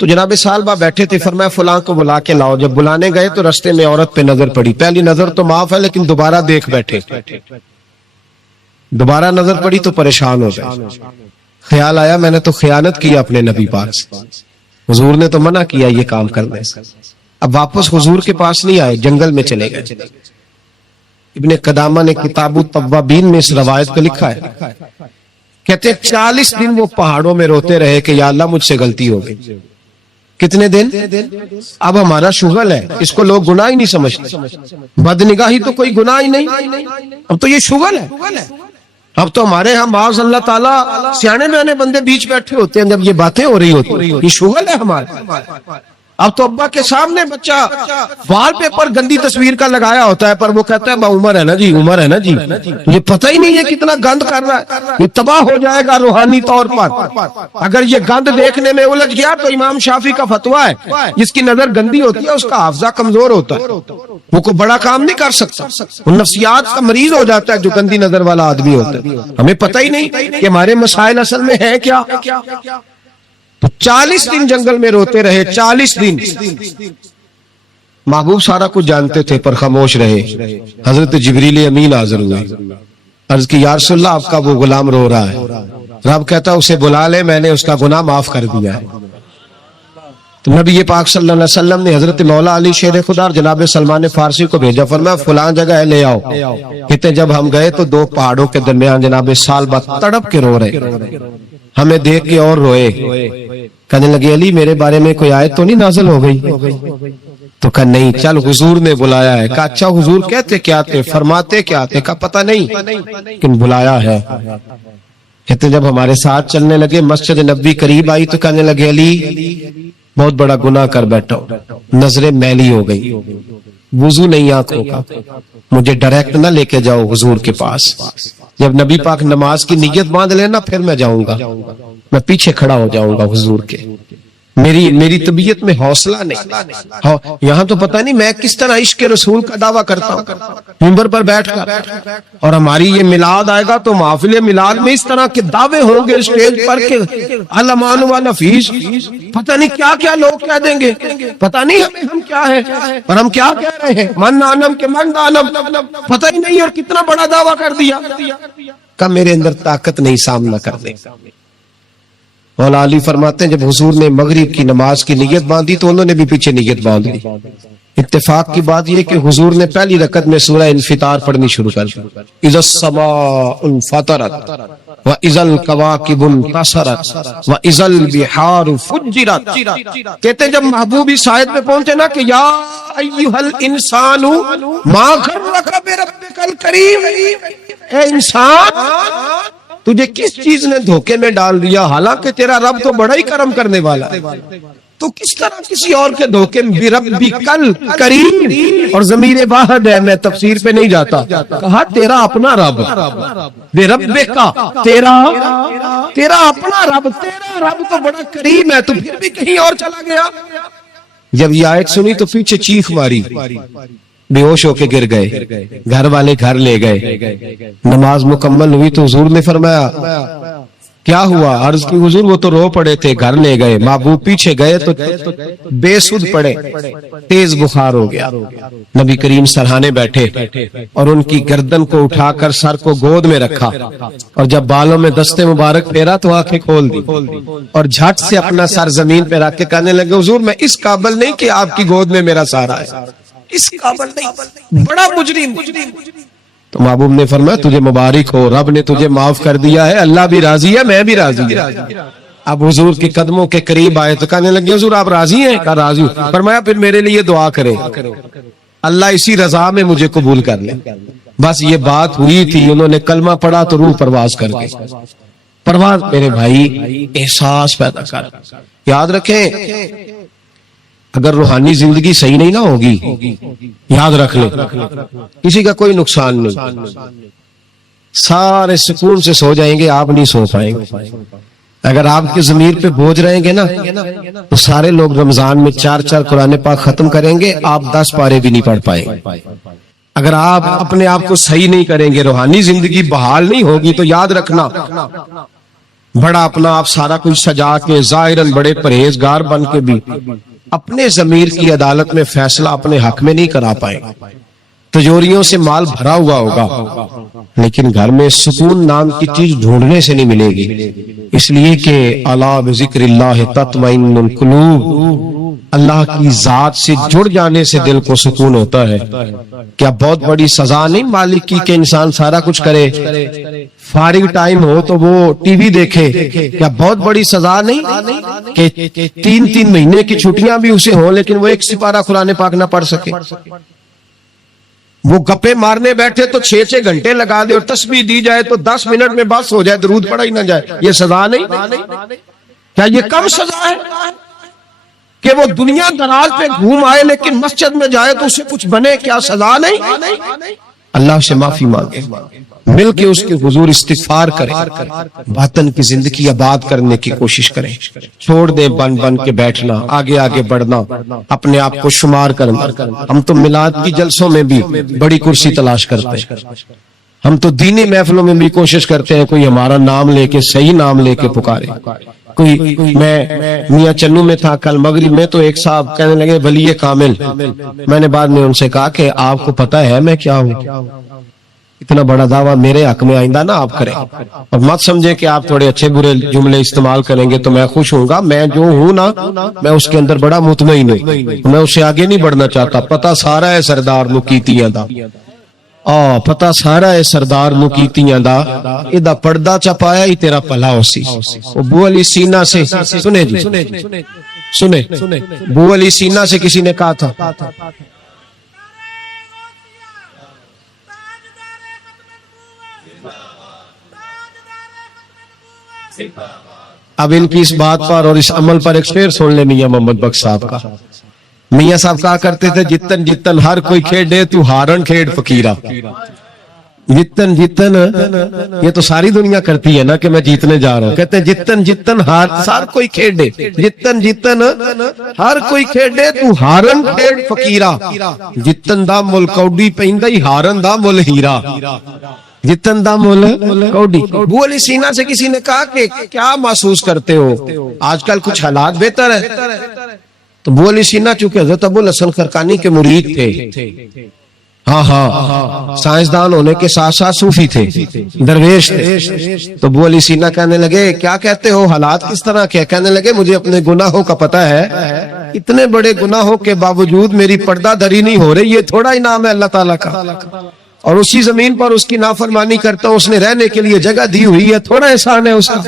تو جناب سالبہ بیٹھے تھے، فرمایا فلاں کو بلا کے لاؤ۔ جب بلانے گئے تو رستے میں عورت پہ نظر پڑی، پہلی نظر تو معاف ہے لیکن دوبارہ دیکھ بیٹھے، دوبارہ نظر پڑی تو پریشان ہو گئے، خیال آیا میں نے تو خیانت کی اپنے نبی پاک سے، حضور نے تو منع کیا یہ کام کرنے سے۔ اب واپس حضور کے پاس نہیں آئے، جنگل میں چلے گئے۔ ابن قدامہ نے کتاب التوابین میں اس روایت کو لکھا ہے، کہتے ہیں 40 دن وہ پہاڑوں میں روتے رہے کہ یا اللہ مجھ سے غلطی ہو گئی۔ کتنے دن؟ اب ہمارا شغل ہے، اس کو لوگ گناہ ہی نہیں سمجھتے، بدنگاہی تو کوئی گناہ ہی نہیں، اب تو یہ شغل ہے۔ اب تو ہمارے ہاں معاذ اللہ تعالیٰ سیانے میانے بندے بیچ بیٹھے ہوتے ہیں جب یہ باتیں ہو رہی ہوتی ہیں، یہ شغل ہے ہمارا۔ اب تو ابا کے سامنے بچہ وال پیپر گندی تصویر کا لگایا ہوتا ہے، پر وہ کہتا ہے با عمر ہے نا جی، عمر ہے نا جی، یہ پتہ ہی نہیں ہے کتنا گند کر رہا ہے، یہ تباہ ہو جائے گا روحانی طور پر اگر یہ گند دیکھنے میں الجھ گیا۔ تو امام شافعی کا فتویٰ ہے جس کی نظر گندی ہوتی ہے اس کا حافظہ کمزور ہوتا ہے، وہ کوئی بڑا کام نہیں کر سکتا، وہ نفسیات کا مریض ہو جاتا ہے جو گندی نظر والا آدمی ہوتا ہے۔ ہمیں پتہ ہی نہیں کہ ہمارے مسائل اصل میں ہیں کیا۔ تو 40 دن جنگل میں روتے رہے، 40 دن۔ محبوب سارا کچھ جانتے تھے پر خاموش رہے۔ حضرت جبریل امین حاضر ہوئے، عرض کی یا رسول اللہ آپ کا وہ غلام رو رہا ہے۔ رب کہتا اسے بلا لے، میں نے اس کا گناہ معاف کر دیا ہے۔ تو نبی پاک صلی اللہ علیہ وسلم نے حضرت مولا علی شیر خدا اور جناب سلمان فارسی کو بھیجا، فرمایا فلاں جگہ ہے لے آؤ۔ کہتے جب ہم گئے تو دو پہاڑوں کے درمیان جناب سالبہ تڑپ کے رو رہے، ہمیں دیکھ کے اور روئے، کہنے لگے علی میرے بارے میں کوئی آیت تو نہیں نازل ہو گئی؟ تو کہا نہیں، چل حضور نے بلایا ہے۔ کہا اچھا حضور کہتے کیا تھے، فرماتے کیا تھے؟ کہا پتہ نہیں لیکن بلایا ہے۔ کہتے جب ہمارے ساتھ چلنے لگے مسجد نبوی قریب آئی تو کہنے لگے علی بہت بڑا گناہ کر بیٹھا ہوں، نظریں میلی ہو گئی، وضو نہیں آنکھوں کا، مجھے ڈائریکٹ نہ لے کے جاؤ حضور کے پاس، جب نبی پاک نماز کی نیت باندھ لینا پھر میں جاؤں گا، میں پیچھے کھڑا ہو جاؤں گا حضور کے، میری طبیعت میں حوصلہ نہیں۔ یہاں تو پتہ نہیں میں کس طرح عشق رسول کا دعویٰ کرتا ہوں منبر پر بیٹھ کر، اور ہماری یہ میلاد آئے گا تو محفل میلاد میں اس طرح کے دعوے ہوں گے اسٹیج پر کہ علمان و نفیس، پتہ نہیں کیا کیا لوگ کہہ دیں گے، پتہ نہیں ہم کیا ہے اور ہم کیا کہہ رہے ہیں، من آنم کے من دانم، پتہ ہی نہیں، اور کتنا بڑا دعویٰ کر دیا۔ کہ میرے اندر طاقت نہیں سامنا کرنے۔ مولا علی فرماتے ہیں جب حضور نے مغرب کی نماز کی نیت باندھی تو انہوں نے بھی پیچھے نیت باندھ لی۔ اتفاق کی بات یہ کہ حضور نے پہلی رکعت میں سورہ انفطار پڑھنی شروع کر دی، اذا السماء انفطرت واذا الكواكب انتصرت واذا البحار فجرت۔ کہتے جب محبوب اس آیت میں پہنچے نا کہ یا ایھا الانسان ما غرک بربک الکریم، اے انسان تجھے کس چیز نے دھوکے میں ڈال دیا، حالانکہ تیرا رب تو بڑا ہی کرم کرنے والا ہے، تو کس طرح کسی اور کے دھوکے میں، بربک الکریم، اور ضمیر واحد ہے، میں تفسیر پہ نہیں جاتا، کہا تیرا اپنا رب، بربک تیرا اپنا رب، تیرا رب تو بڑا کریم ہے، تو پھر بھی کہیں اور چلا گیا۔ جب یہ آیت سنی تو پیچھے چیخ ماری، بے ہوش ہو کے گر گئے، گھر والے گھر لے گئے، نماز مکمل ہوئی تو حضور نے فرمایا کیا ہوا؟ عرض کی حضور وہ تو رو پڑے تھے، گھر لے گئے، محبوب پیچھے گئے تو بے سود پڑے، تیز بخار ہو گیا۔ نبی کریم سرہانے بیٹھے اور ان کی گردن کو اٹھا کر سر کو گود میں رکھا، اور جب بالوں میں دستے مبارک پھیرا تو آنکھیں کھول دی اور جھٹ سے اپنا سر زمین پہ رکھ کے کہنے لگے حضور میں اس قابل نہیں کہ آپ کی گود میں میرا سارا ہے، اس قابل نہیں، بڑا مجرم۔ تو محبوب نے فرمایا تجھے مبارک ہو، رب نے تجھے معاف کر دیا ہے، اللہ بھی راضی ہے، میں بھی راضی ہوں۔ اب حضور کے قدموں کے قریب آئے تو کہنے لگے حضور آپ راضی ہیں؟ کہا راضی ہوں۔ فرمایا پھر میرے لیے دعا کریں، اللہ اسی رضا میں مجھے قبول کر لے۔ بس یہ بات ہوئی تھی، انہوں نے کلمہ پڑھا تو روح پرواز کر گئی۔ پرواز میرے بھائی احساس پیدا کر، یاد رکھیں اگر روحانی زندگی صحیح نہیں نہ ہوگی، یاد رکھ لیں کسی کا کوئی نقصان نہیں، سارے سکون سے سو جائیں گے، آپ نہیں سو پائیں گے۔ اگر آپ کے ضمیر پہ بوجھ رہیں گے نا تو سارے لوگ رمضان میں 4 قرآن پاک ختم کریں گے، آپ 10 پارے بھی نہیں پڑھ پائیں گے۔ اگر آپ اپنے آپ کو صحیح نہیں کریں گے، روحانی زندگی بحال نہیں ہوگی، تو یاد رکھنا بڑا اپنا آپ سارا کچھ سجا کے ظاہراً بڑے پرہیزگار بن کے بھی اپنے ضمیر کی عدالت میں فیصلہ اپنے حق میں نہیں کرا پائے، تجوریوں سے مال بھرا ہوا ہوگا لیکن گھر میں سکون نام کی چیز ڈھونڈنے سے نہیں ملے گی، اس لیے کہ الا بذکر اللہ تطمئن القلوب، اللہ کی ذات سے جڑ جانے سے دل کو سکون ہوتا ہے۔ کیا بہت بڑی سزا نہیں مالک کی کہ انسان سارا کچھ کرے، فارغ ٹائم ہو تو وہ ٹی وی دیکھے؟ کیا بہت بڑی سزا نہیں کہ 3 مہینے کی چھٹیاں بھی اسے ہوں لیکن وہ 1 سپارہ قرآن پاک نہ پڑھ سکے؟ وہ گپے مارنے بیٹھے تو 6 گھنٹے لگا دے اور تسبیح دی جائے تو 10 منٹ میں بس ہو جائے، درود پڑھا ہی نہ جائے، یہ سزا نہیں؟ کیا یہ کم سزا ہے کہ وہ دنیا دراز پہ گھوم آئے لیکن مسجد میں جائے تو اسے کچھ بنے؟ کیا سزا نہیں؟ اللہ سے معافی مانگے، مل کے اس کے حضور استغفار کریں، باطن کی زندگی آباد کرنے کی کوشش کریں، چھوڑ دیں بن کے بیٹھنا، آگے آگے بڑھنا، اپنے آپ کو شمار کرنا۔ ہم تو میلاد کی جلسوں میں بھی بڑی کرسی تلاش کرتے ہیں، ہم تو دینی محفلوں میں بھی کوشش کرتے ہیں کوئی ہمارا نام لے کے، صحیح نام لے کے پکارے۔ کوئی میں میاں چنو میں تھا کل مغرب میں، تو ایک صاحب کہنے لگے ولی کامل، میں نے بعد میں ان سے کہا کہ آپ کو پتہ ہے میں کیا ہوں؟ اتنا بڑا دعویٰ میرے حق میں آئندہ نہ آپ کریں، اور مت سمجھیں کہ آپ تھوڑے اچھے برے جملے استعمال کریں گے تو میں خوش ہوں گا. میں جو ہوں نا میں اس کے اندر بڑا مطمئن ہوں، میں اس سے آگے نہیں بڑھنا چاہتا. پتہ سارا ہے سردار نو کیتیاں دا، پتہ سارا ہے سردار نو کیتیاں دا، ایدہ پردہ چپایا ہی تیرا پلا ہو سی. ابو علی سینہ سے سنے جی سنے، ابو علی سینہ سے کسی نے کہا تھا اب ان کی اس بات پر اور اس عمل پر ایک شعر سن لے میاں محمد بخش صاحب کا. میاں صاحب کہا کرتے تھے جتن جتن ہر کوئی کھیڑے تو ہارن کھیڑ فقیرہ. جتن جتن یہ تو ساری دنیا کرتی ہے نا کہ میں جیتنے جا رہا ہوں. کہتے ہیں جتن جتن ہر کوئی کھیڑے، جتن جتن ہر کوئی کھیڑے تو ہارن کھیڑ فقیرہ. جتن دا مل کوڈی پہندہ ہی ہارن دا مل ہیرا. جتن دا مول کوڈی. ابو علی سینہ سے کسی نے کہا کہ کیا محسوس کرتے ہو آج کل کچھ حالات بہتر ہے؟ تو ابو علی سینہ چونکہ حضرت ابو الحسن خرقانی کے مرید تھے، ہاں سائنسدان ہونے کے ساتھ ساتھ صوفی تھے، درویش تھے. تو ابو علی سینہ کہنے لگے کیا کہتے ہو، حالات کس طرح کے؟ کہنے لگے مجھے اپنے گناہوں کا پتہ ہے، اتنے بڑے گناہوں کے باوجود میری پردہ دری نہیں ہو رہی، یہ تھوڑا ہی نام ہے اللہ تعالیٰ کا، اور اسی زمین پر اس کی نافرمانی کرتا ہوں، اس نے رہنے کے لیے جگہ دی ہوئی ہے، تھوڑا احسان ہے اس کا.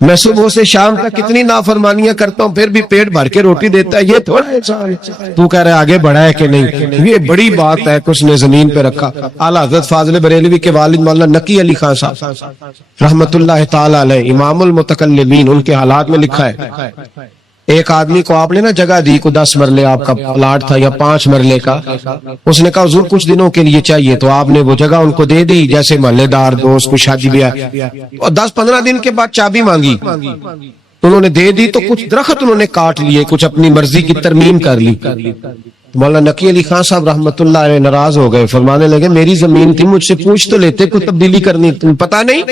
میں صبح سے شام تک کتنی نافرمانیاں کرتا ہوں پھر بھی پیٹ بھر کے روٹی دیتا ہے، یہ تھوڑا احسان ہے. تو کہہ رہے آگے بڑھا ہے کہ نہیں؟ یہ بڑی بات ہے کہ اس نے زمین پہ رکھا. اعلیٰ حضرت فاضل بریلوی کے والد مولانا نقی علی خان صاحب رحمت اللہ تعالی علیہ، امام المتکلمین، ان کے حالات میں لکھا ہے ایک آدمی کو آپ نے نا جگہ دی کو 10 مرلے آپ کا پلاٹ تھا یا 5 مرلے کا، اس نے کہا حضور کچھ دنوں کے لیے چاہیے، تو آپ نے وہ جگہ ان کو دے دی. جیسے محلے دار دوست کو شادی بھی آئی اور 10-15 دن کے بعد چابی مانگی، انہوں نے دے دی تو کچھ درخت انہوں نے کاٹ لیے، کچھ اپنی مرضی کی ترمیم کر لی. مولانا نقی علی خان صاحب رحمت اللہ علیہ ناراض ہو گئے، فرمانے لگے میری زمین تھی، مجھ سے پوچھ تو لیتے کوئی تبدیلی کرنی، تم پتہ نہیں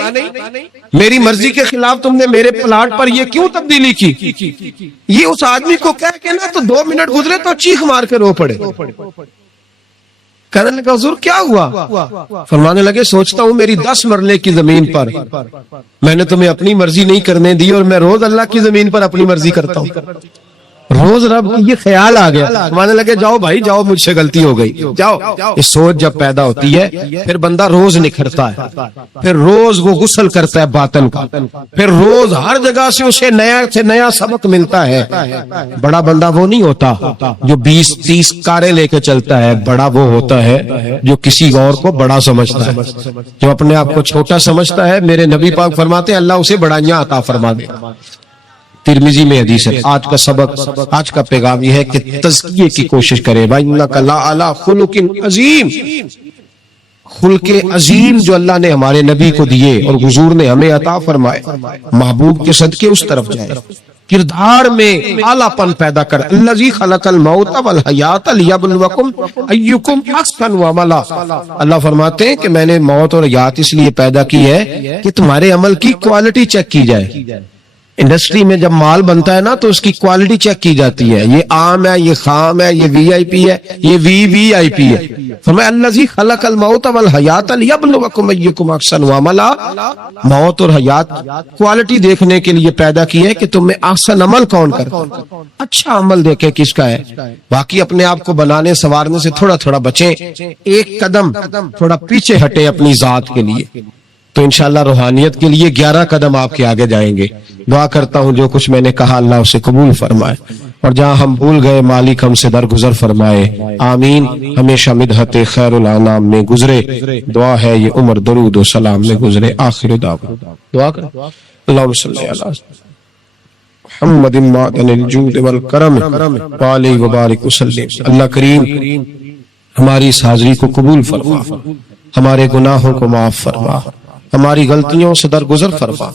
میری مرضی کے خلاف تم نے میرے پلاٹ پر یہ کیوں تبدیلی کی؟ یہ اس آدمی کو کہہ کے نا تو 2 منٹ گزرے تو چیخ مار کے رو پڑے. کہنے لگا حضور کیا ہوا؟ فرمانے لگے سوچتا ہوں میری 10 مرلے کی زمین پر میں نے تمہیں اپنی مرضی نہیں کرنے دی، اور میں روز اللہ کی زمین پر اپنی مرضی کرتا ہوں. روز رب کو یہ خیال آ گیا، فرمانے لگے جاؤ بھائی جاؤ، مجھ سے غلطی ہو گئی، جاؤ. یہ سوچ جب پیدا ہوتی ہے پھر بندہ روز نکھرتا ہے، پھر روز وہ غسل کرتا ہے باطن کا، پھر روز ہر جگہ سے اسے نیا سے نیا سبق ملتا ہے. بڑا بندہ وہ نہیں ہوتا جو 20-30 کاریں لے کے چلتا ہے، بڑا وہ ہوتا ہے جو کسی اور کو بڑا سمجھتا ہے، جو اپنے آپ کو چھوٹا سمجھتا ہے. میرے نبی پاک فرماتے ہیں اللہ اسے بڑائیاں عطا فرما دے. ترمذی میں حدیث ہے. آج کا سبق، آج کا پیغام یہ ہے کہ تزکیے کی کوشش کرے. وَإِنَّكَ لَعَلَىٰ خُلُقٍ عَظِيمٍ، خلق عظیم جو اللہ نے ہمارے نبی کو دیے اور حضور نے ہمیں عطا فرمائے، محبوب کے صدقے اس طرف جائے. کردار میں اعلیٰ پن پیدا کر. الذی خلق الموت والحیات لیبلوکم ایکم احسن عملا. اللہ فرماتے ہیں کہ میں نے موت اور حیات اس لیے پیدا کی ہے کہ تمہارے عمل کی کوالٹی چیک کی جائے. انڈسٹری میں جب مال بنتا ہے نا تو اس کی کوالٹی چیک کی جاتی ہے، یہ عام ہے، یہ خام ہے، یہ وی آئی پی ہے، یہ وی آئی پی ہے. فرمایا الذی خلق الموت والحیات لیبلوکم ایکم احسن عملا. موت اور حیات کوالٹی دیکھنے کے لیے پیدا کی ہے کہ تم میں احسن عمل کون کرتا ہے، اچھا عمل دیکھے کس کا ہے. باقی اپنے آپ کو بنانے سنوارنے سے تھوڑا تھوڑا بچیں، ایک قدم تھوڑا پیچھے ہٹے اپنی ذات کے لیے، تو انشاءاللہ روحانیت کے لیے 11 قدم آپ کے آگے جائیں گے. دعا کرتا ہوں جو کچھ میں نے کہا اللہ اسے قبول فرمائے، اور جہاں ہم بھول گئے مالک ہم سے درگزر فرمائے. آمین. ہمیشہ مدحت خیر الانام میں گزرے. دعا ہے یہ عمر درود و سلام میں گزرے. آخر دعا کریں. اللہم صلی علی محمد معدن الجود والکرم وعلیہ وبارک وسلم. اللہ کریم ہماری اس حاضری کو قبول فرما، ہمارے گناہوں کو معاف فرما، ہماری غلطیوں سے درگزر فرما.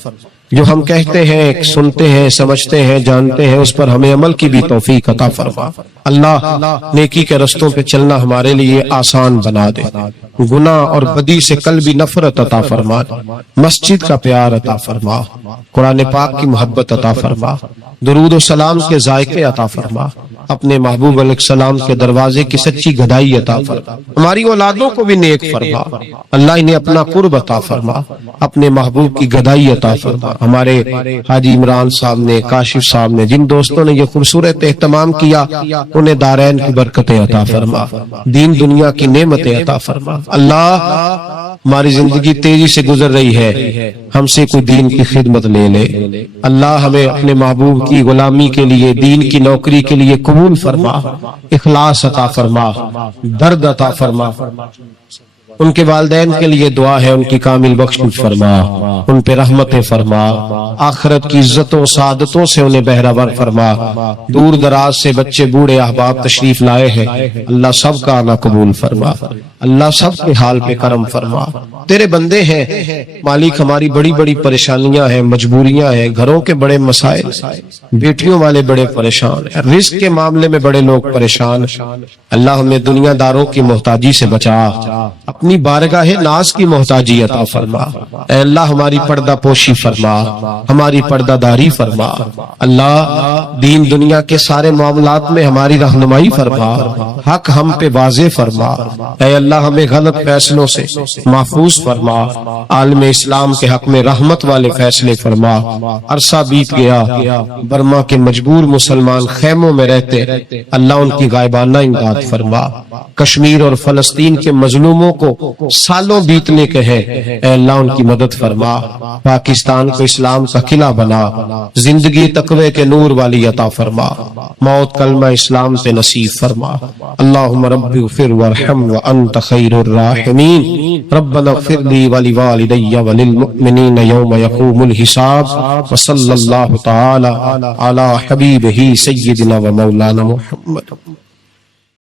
جو ہم کہتے ہیں، سنتے ہیں، سمجھتے ہیں، جانتے ہیں، اس پر ہمیں عمل کی بھی توفیق عطا فرما. اللہ نیکی کے رستوں پہ چلنا ہمارے لیے آسان بنا دے. گناہ اور بدی سے قلبی نفرت عطا فرما. مسجد کا پیار عطا فرما. قرآن پاک کی محبت عطا فرما. درود و سلام کے ذائقے عطا فرما. اپنے محبوب علیہ السلام کے دروازے کی سچی گدائی عطا فرما، ہماری اولادوں کو بھی نیک فرما، اللہ انہیں اپنا قرب عطا فرما، اپنے محبوب کی گدائی عطا فرما۔ ہمارے حاجی عمران صاحب نے، کاشف صاحب نے، جن دوستوں نے یہ خوبصورت اہتمام کیا، انہیں دارین کی برکتیں عطا فرما، دین دنیا کی نعمتیں عطا فرما۔ اللہ ہماری زندگی تیزی سے گزر رہی ہے، ہم سے کوئی دین کی خدمت لے لے، اللہ ہمیں اپنے محبوب کی غلامی کے لیے، دین کی نوکری کے لیے قبول فرما، اخلاص عطا فرما، درد عطا فرما۔ ان کے والدین کے لیے دعا ہے، ان کی کامل بخشش فرما، ان پہ رحمتیں فرما، آخرت کی عزتوں سعادتوں سے انہیں بہرہور فرما۔ دور دراز سے بچے بوڑھے احباب تشریف لائے ہیں، اللہ سب کا آنا قبول فرما، اللہ سب کے حال پہ کرم فرما۔ تیرے بندے ہیں مالک، ہماری بڑی بڑی پریشانیاں ہیں، مجبوریاں ہیں، گھروں کے بڑے مسائل، بیٹیوں والے بڑے پریشان ہیں، رزق کے معاملے میں بڑے لوگ پریشان ہیں۔ اللہ ہمیں دنیا داروں کی محتاجی سے بچا، اپنی بارگاہ ناز کی محتاجی عطا فرما۔ اے اللہ ہماری پردہ پوشی فرما، ہماری پردہ داری فرما۔ اللہ دین دنیا کے سارے معاملات میں ہماری رہنمائی فرما، حق ہم پہ واضح فرما۔ اے اللہ ہمیں غلط فیصلوں سے محفوظ فرما، عالم اسلام کے حق میں رحمت والے فیصلے فرما۔ عرصہ بیت گیا، برما کے مجبور مسلمان خیموں میں رہتے، اللہ ان کی غائبانہ امداد فرما۔ کشمیر اور فلسطین کے مظلوموں کو سالوں بیتنے کے ہیں، اے اللہ ان کی مدد فرما۔ پاکستان کو اسلام کا قلعہ بنا، زندگی تقوی کے نور والی عطا فرما، موت کلمہ اسلام سے نصیب فرما۔ اللہم رب اغفر وارحم وانت خیر الراحمین، ربنا اغفر لی ولوالدی وللمؤمنین یوم یقوم الحساب، وصلی اللہ تعالی علی حبیبہ سیدنا و مولانا محمد۔